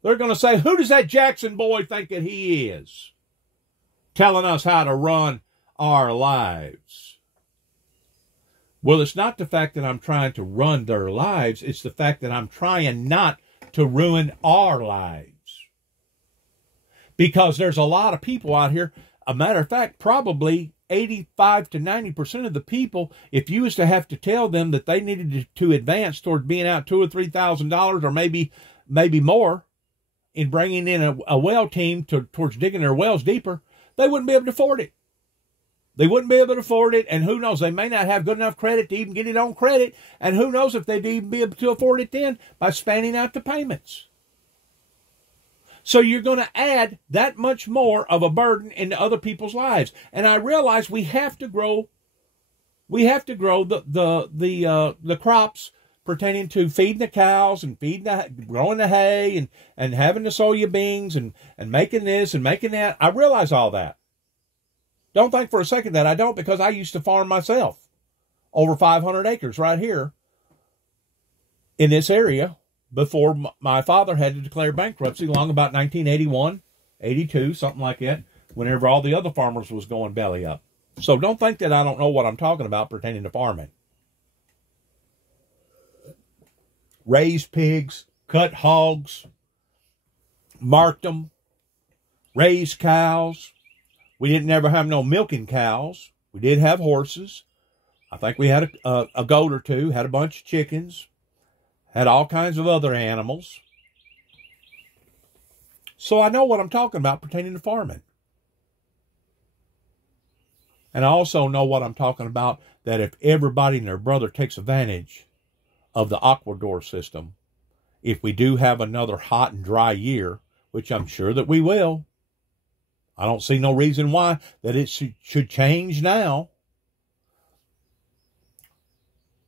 They're going to say, who does that Jackson boy think that he is, telling us how to run our lives? Well, it's not the fact that I'm trying to run their lives. It's the fact that I'm trying not to ruin our lives. Because there's a lot of people out here. A matter of fact, probably 85 to 90% of the people, if you was to have to tell them that they needed to advance toward being out $2,000 or $3,000 or maybe more in bringing in a well team towards digging their wells deeper, they wouldn't be able to afford it. They wouldn't be able to afford it, and who knows, they may not have good enough credit to even get it on credit, and who knows if they'd even be able to afford it then by spanning out the payments. So you're going to add that much more of a burden into other people's lives. And I realize we have to grow the crops pertaining to feeding the cows and growing the hay and having the soybeans and making this and making that. I realize all that. Don't think for a second that I don't, because I used to farm myself over 500 acres right here in this area before my father had to declare bankruptcy along about 1981, 82, something like that, whenever all the other farmers was going belly up. So don't think that I don't know what I'm talking about pertaining to farming. Raised pigs, cut hogs, marked them, raised cows. We didn't ever have no milking cows. We did have horses. I think we had a goat or two, had a bunch of chickens, had all kinds of other animals. So I know what I'm talking about pertaining to farming. And I also know what I'm talking about, that if everybody and their brother takes advantage of the aquador system, if we do have another hot and dry year, which I'm sure that we will, I don't see no reason why that it should change now.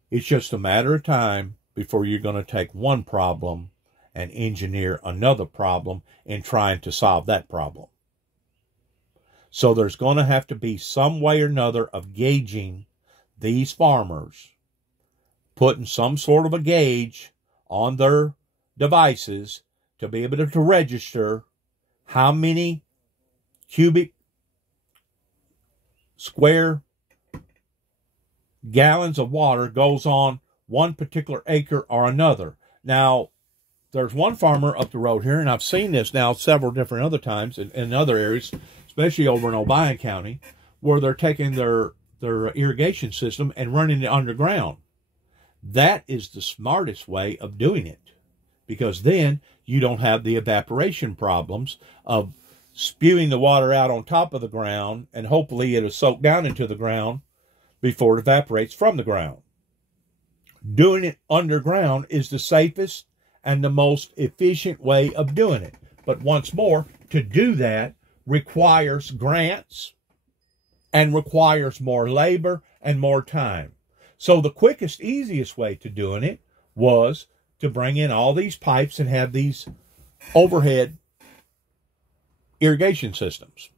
It's just a matter of time before you're going to take one problem and engineer another problem in trying to solve that problem. So there's going to have to be some way or another of gauging these farmers, putting some sort of a gauge on their devices to be able to register how many cubic square gallons of water goes on one particular acre or another. Now, there's one farmer up the road here, and I've seen this now several different other times in other areas, especially over in Obion County, where they're taking their irrigation system and running it underground. That is the smartest way of doing it, because then you don't have the evaporation problems of spewing the water out on top of the ground, and hopefully it'll soak down into the ground before it evaporates from the ground. Doing it underground is the safest and the most efficient way of doing it. But once more, to do that requires grants and requires more labor and more time. So the quickest, easiest way to doing it was to bring in all these pipes and have these overhead irrigation systems.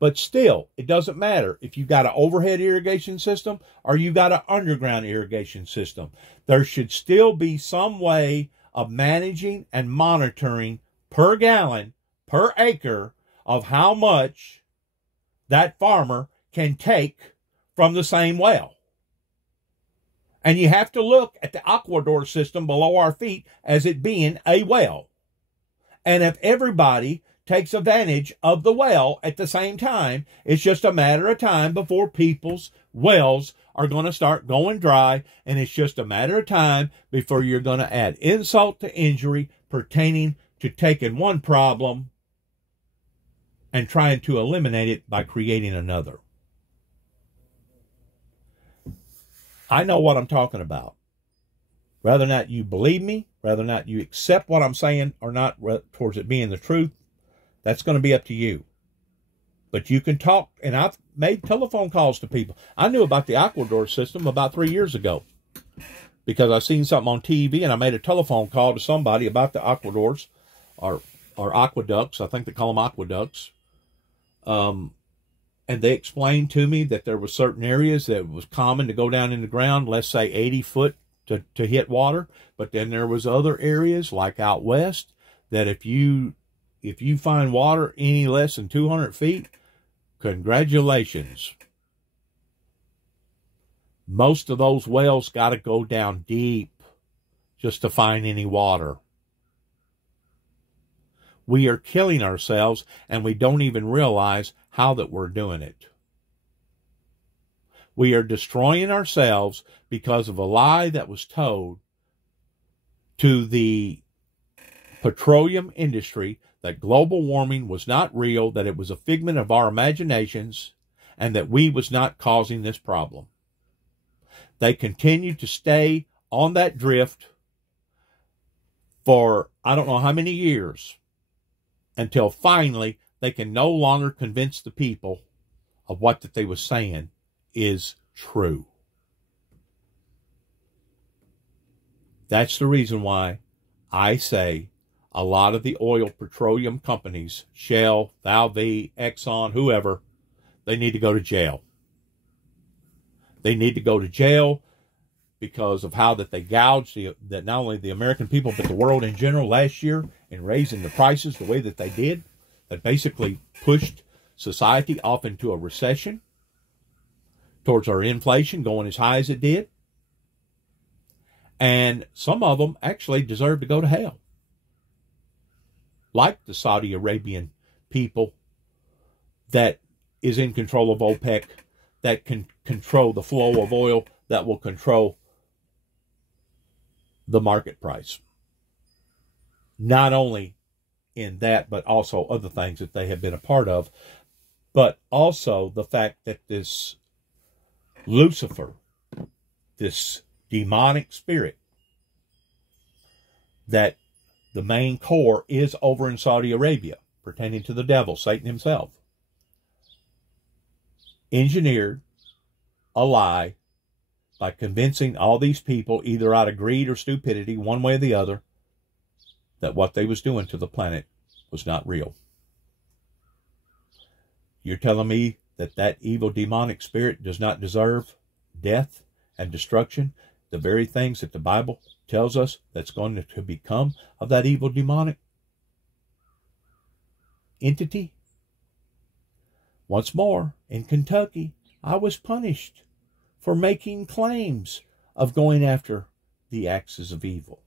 But still, it doesn't matter if you've got an overhead irrigation system or you've got an underground irrigation system. There should still be some way of managing and monitoring per gallon, per acre, of how much that farmer can take from the same well. And you have to look at the aquador system below our feet as it being a well. And if everybody takes advantage of the well at the same time, it's just a matter of time before people's wells are going to start going dry, and it's just a matter of time before you're going to add insult to injury pertaining to taking one problem and trying to eliminate it by creating another. I know what I'm talking about. Whether or not you believe me, whether or not you accept what I'm saying or not towards it being the truth, that's going to be up to you. But you can talk, and I've made telephone calls to people. I knew about the aquador system about 3 years ago because I seen something on TV, and I made a telephone call to somebody about the aquadors or aqueducts. I think they call them aqueducts. And they explained to me that there were certain areas that it was common to go down in the ground, let's say 80 foot to hit water. But then there was other areas like out west that if you find water any less than 200 feet, congratulations. Most of those wells got to go down deep just to find any water. We are killing ourselves, and we don't even realize how that we're doing it. We are destroying ourselves because of a lie that was told to the petroleum industry that global warming was not real, that it was a figment of our imaginations, and that we was not causing this problem. They continued to stay on that drift for I don't know how many years, until finally they can no longer convince the people of what that they was saying is true. That's the reason why I say a lot of the oil petroleum companies, Shell, Valve, Exxon, whoever, they need to go to jail. They need to go to jail because of how that they gouged that not only the American people but the world in general last year in raising the prices the way that they did, that basically pushed society off into a recession towards our inflation going as high as it did. And some of them actually deserve to go to hell. Like the Saudi Arabian people that is in control of OPEC, that can control the flow of oil, that will control the market price. Not only in that, but also other things that they have been a part of. But also the fact that this Lucifer, this demonic spirit, that the main core is over in Saudi Arabia, pertaining to the devil, Satan himself, engineered a lie by convincing all these people, either out of greed or stupidity, one way or the other, that what they was doing to the planet was not real. You're telling me that that evil demonic spirit does not deserve death and destruction? The very things that the Bible tells us that's going to become of that evil demonic entity? Once more, in Kentucky, I was punished for making claims of going after the axis of evil.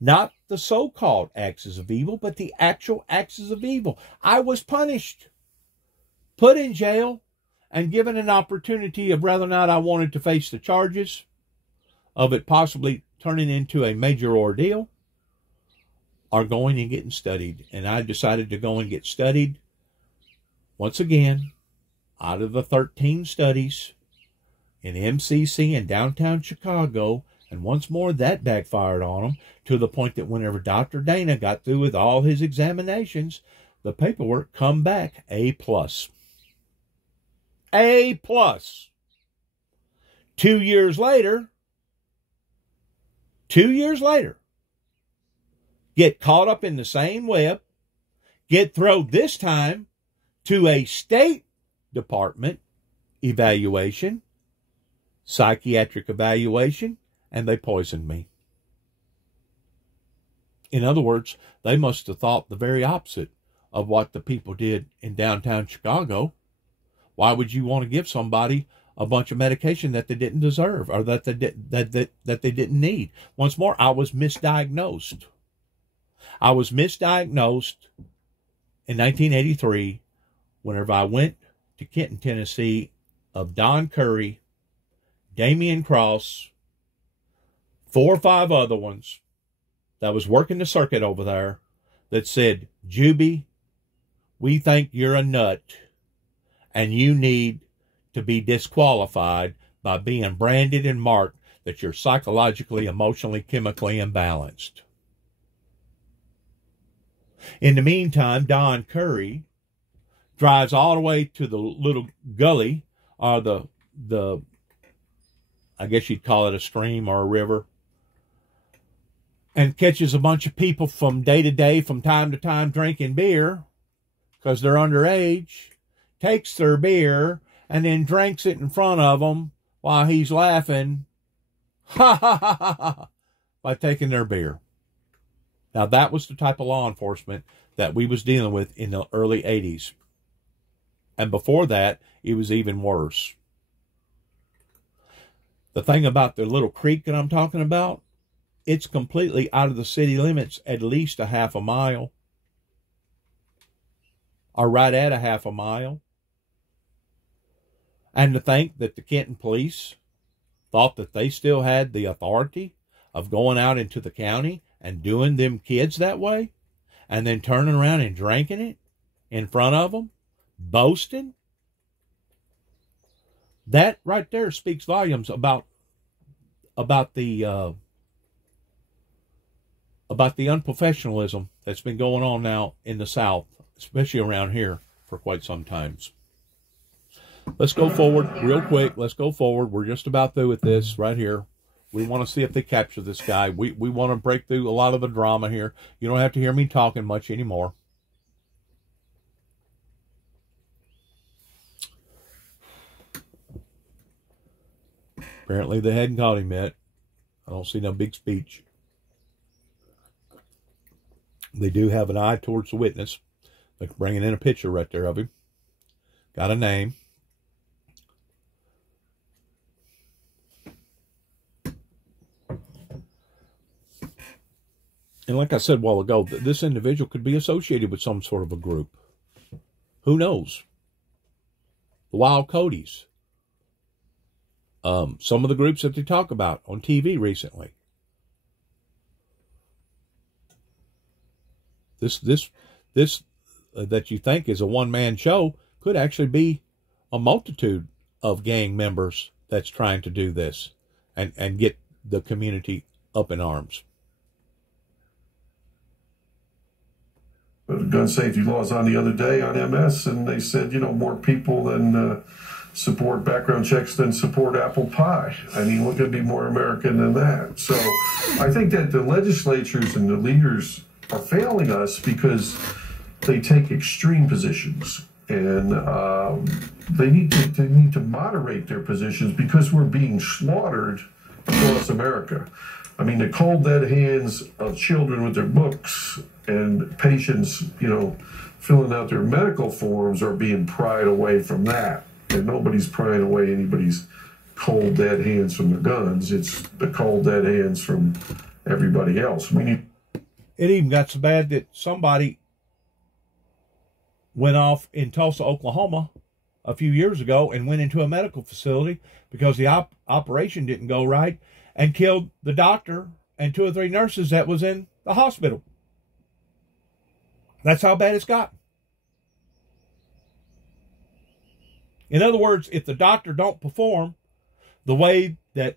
Not the so-called axis of evil, but the actual axis of evil. I was punished, put in jail, and given an opportunity of whether or not I wanted to face the charges of it possibly turning into a major ordeal or going and getting studied. And I decided to go and get studied. Once again, out of the 13 studies in MCC in downtown Chicago, and once more that backfired on them to the point that whenever Dr. Dana got through with all his examinations, the paperwork come back A+. A+. 2 years later, get caught up in the same web, get thrown this time to a State Department evaluation, psychiatric evaluation, and they poisoned me. In other words, they must have thought the very opposite of what the people did in downtown Chicago. Why would you want to give somebody a bunch of medication that they didn't deserve or that they didn't need? Once more, I was misdiagnosed. I was misdiagnosed in 1983 whenever I went to Kenton, Tennessee, of Don Curry, Damian Cross, 4 or 5 other ones that was working the circuit over there that said, Juby, we think you're a nut and you need to be disqualified by being branded and marked that you're psychologically, emotionally, chemically imbalanced. In the meantime, Don Curry drives all the way to the little gully, or the I guess you'd call it a stream or a river, and catches a bunch of people from day to day, from time to time, drinking beer because they're underage, takes their beer, and then drinks it in front of them while he's laughing, by taking their beer. Now, that was the type of law enforcement that we was dealing with in the early 80s. And before that, it was even worse. The thing about the little creek that I'm talking about, it's completely out of the city limits, at least a half a mile. Or right at a half a mile. And to think that the Kenton police thought that they still had the authority of going out into the county and doing them kids that way, and then turning around and drinking it in front of them, boasting, that right there speaks volumes about the unprofessionalism that's been going on now in the South, especially around here, for quite some times. Let's go forward real quick. Let's go forward. We're just about through with this right here. We want to see if they capture this guy. We want to break through a lot of the drama here. You don't have to hear me talking much anymore. Apparently they hadn't caught him yet. I don't see no big speech. They do have an eye towards the witness. They're bringing in a picture right there of him. Got a name. And like I said a while ago, this individual could be associated with some sort of a group. Who knows? The Wild Codys. Some of the groups that they talk about on TV recently. This that you think is a one-man show could actually be a multitude of gang members that's trying to do this and get the community up in arms. Gun safety laws on the other day on MS, and they said, more people than support background checks than support apple pie. I mean, what could be more American than that? So I think that the legislatures and the leaders are failing us because they take extreme positions, and they need to moderate their positions because we're being slaughtered across America. I mean, the cold dead hands of children with their books and patients, filling out their medical forms are being pried away from that. And nobody's prying away anybody's cold dead hands from the guns. It's the cold dead hands from everybody else. It even got so bad that somebody went off in Tulsa, Oklahoma a few years ago and went into a medical facility because the operation didn't go right and killed the doctor and 2 or 3 nurses that was in the hospital. That's how bad it's gotten. In other words, if the doctor don't perform the way that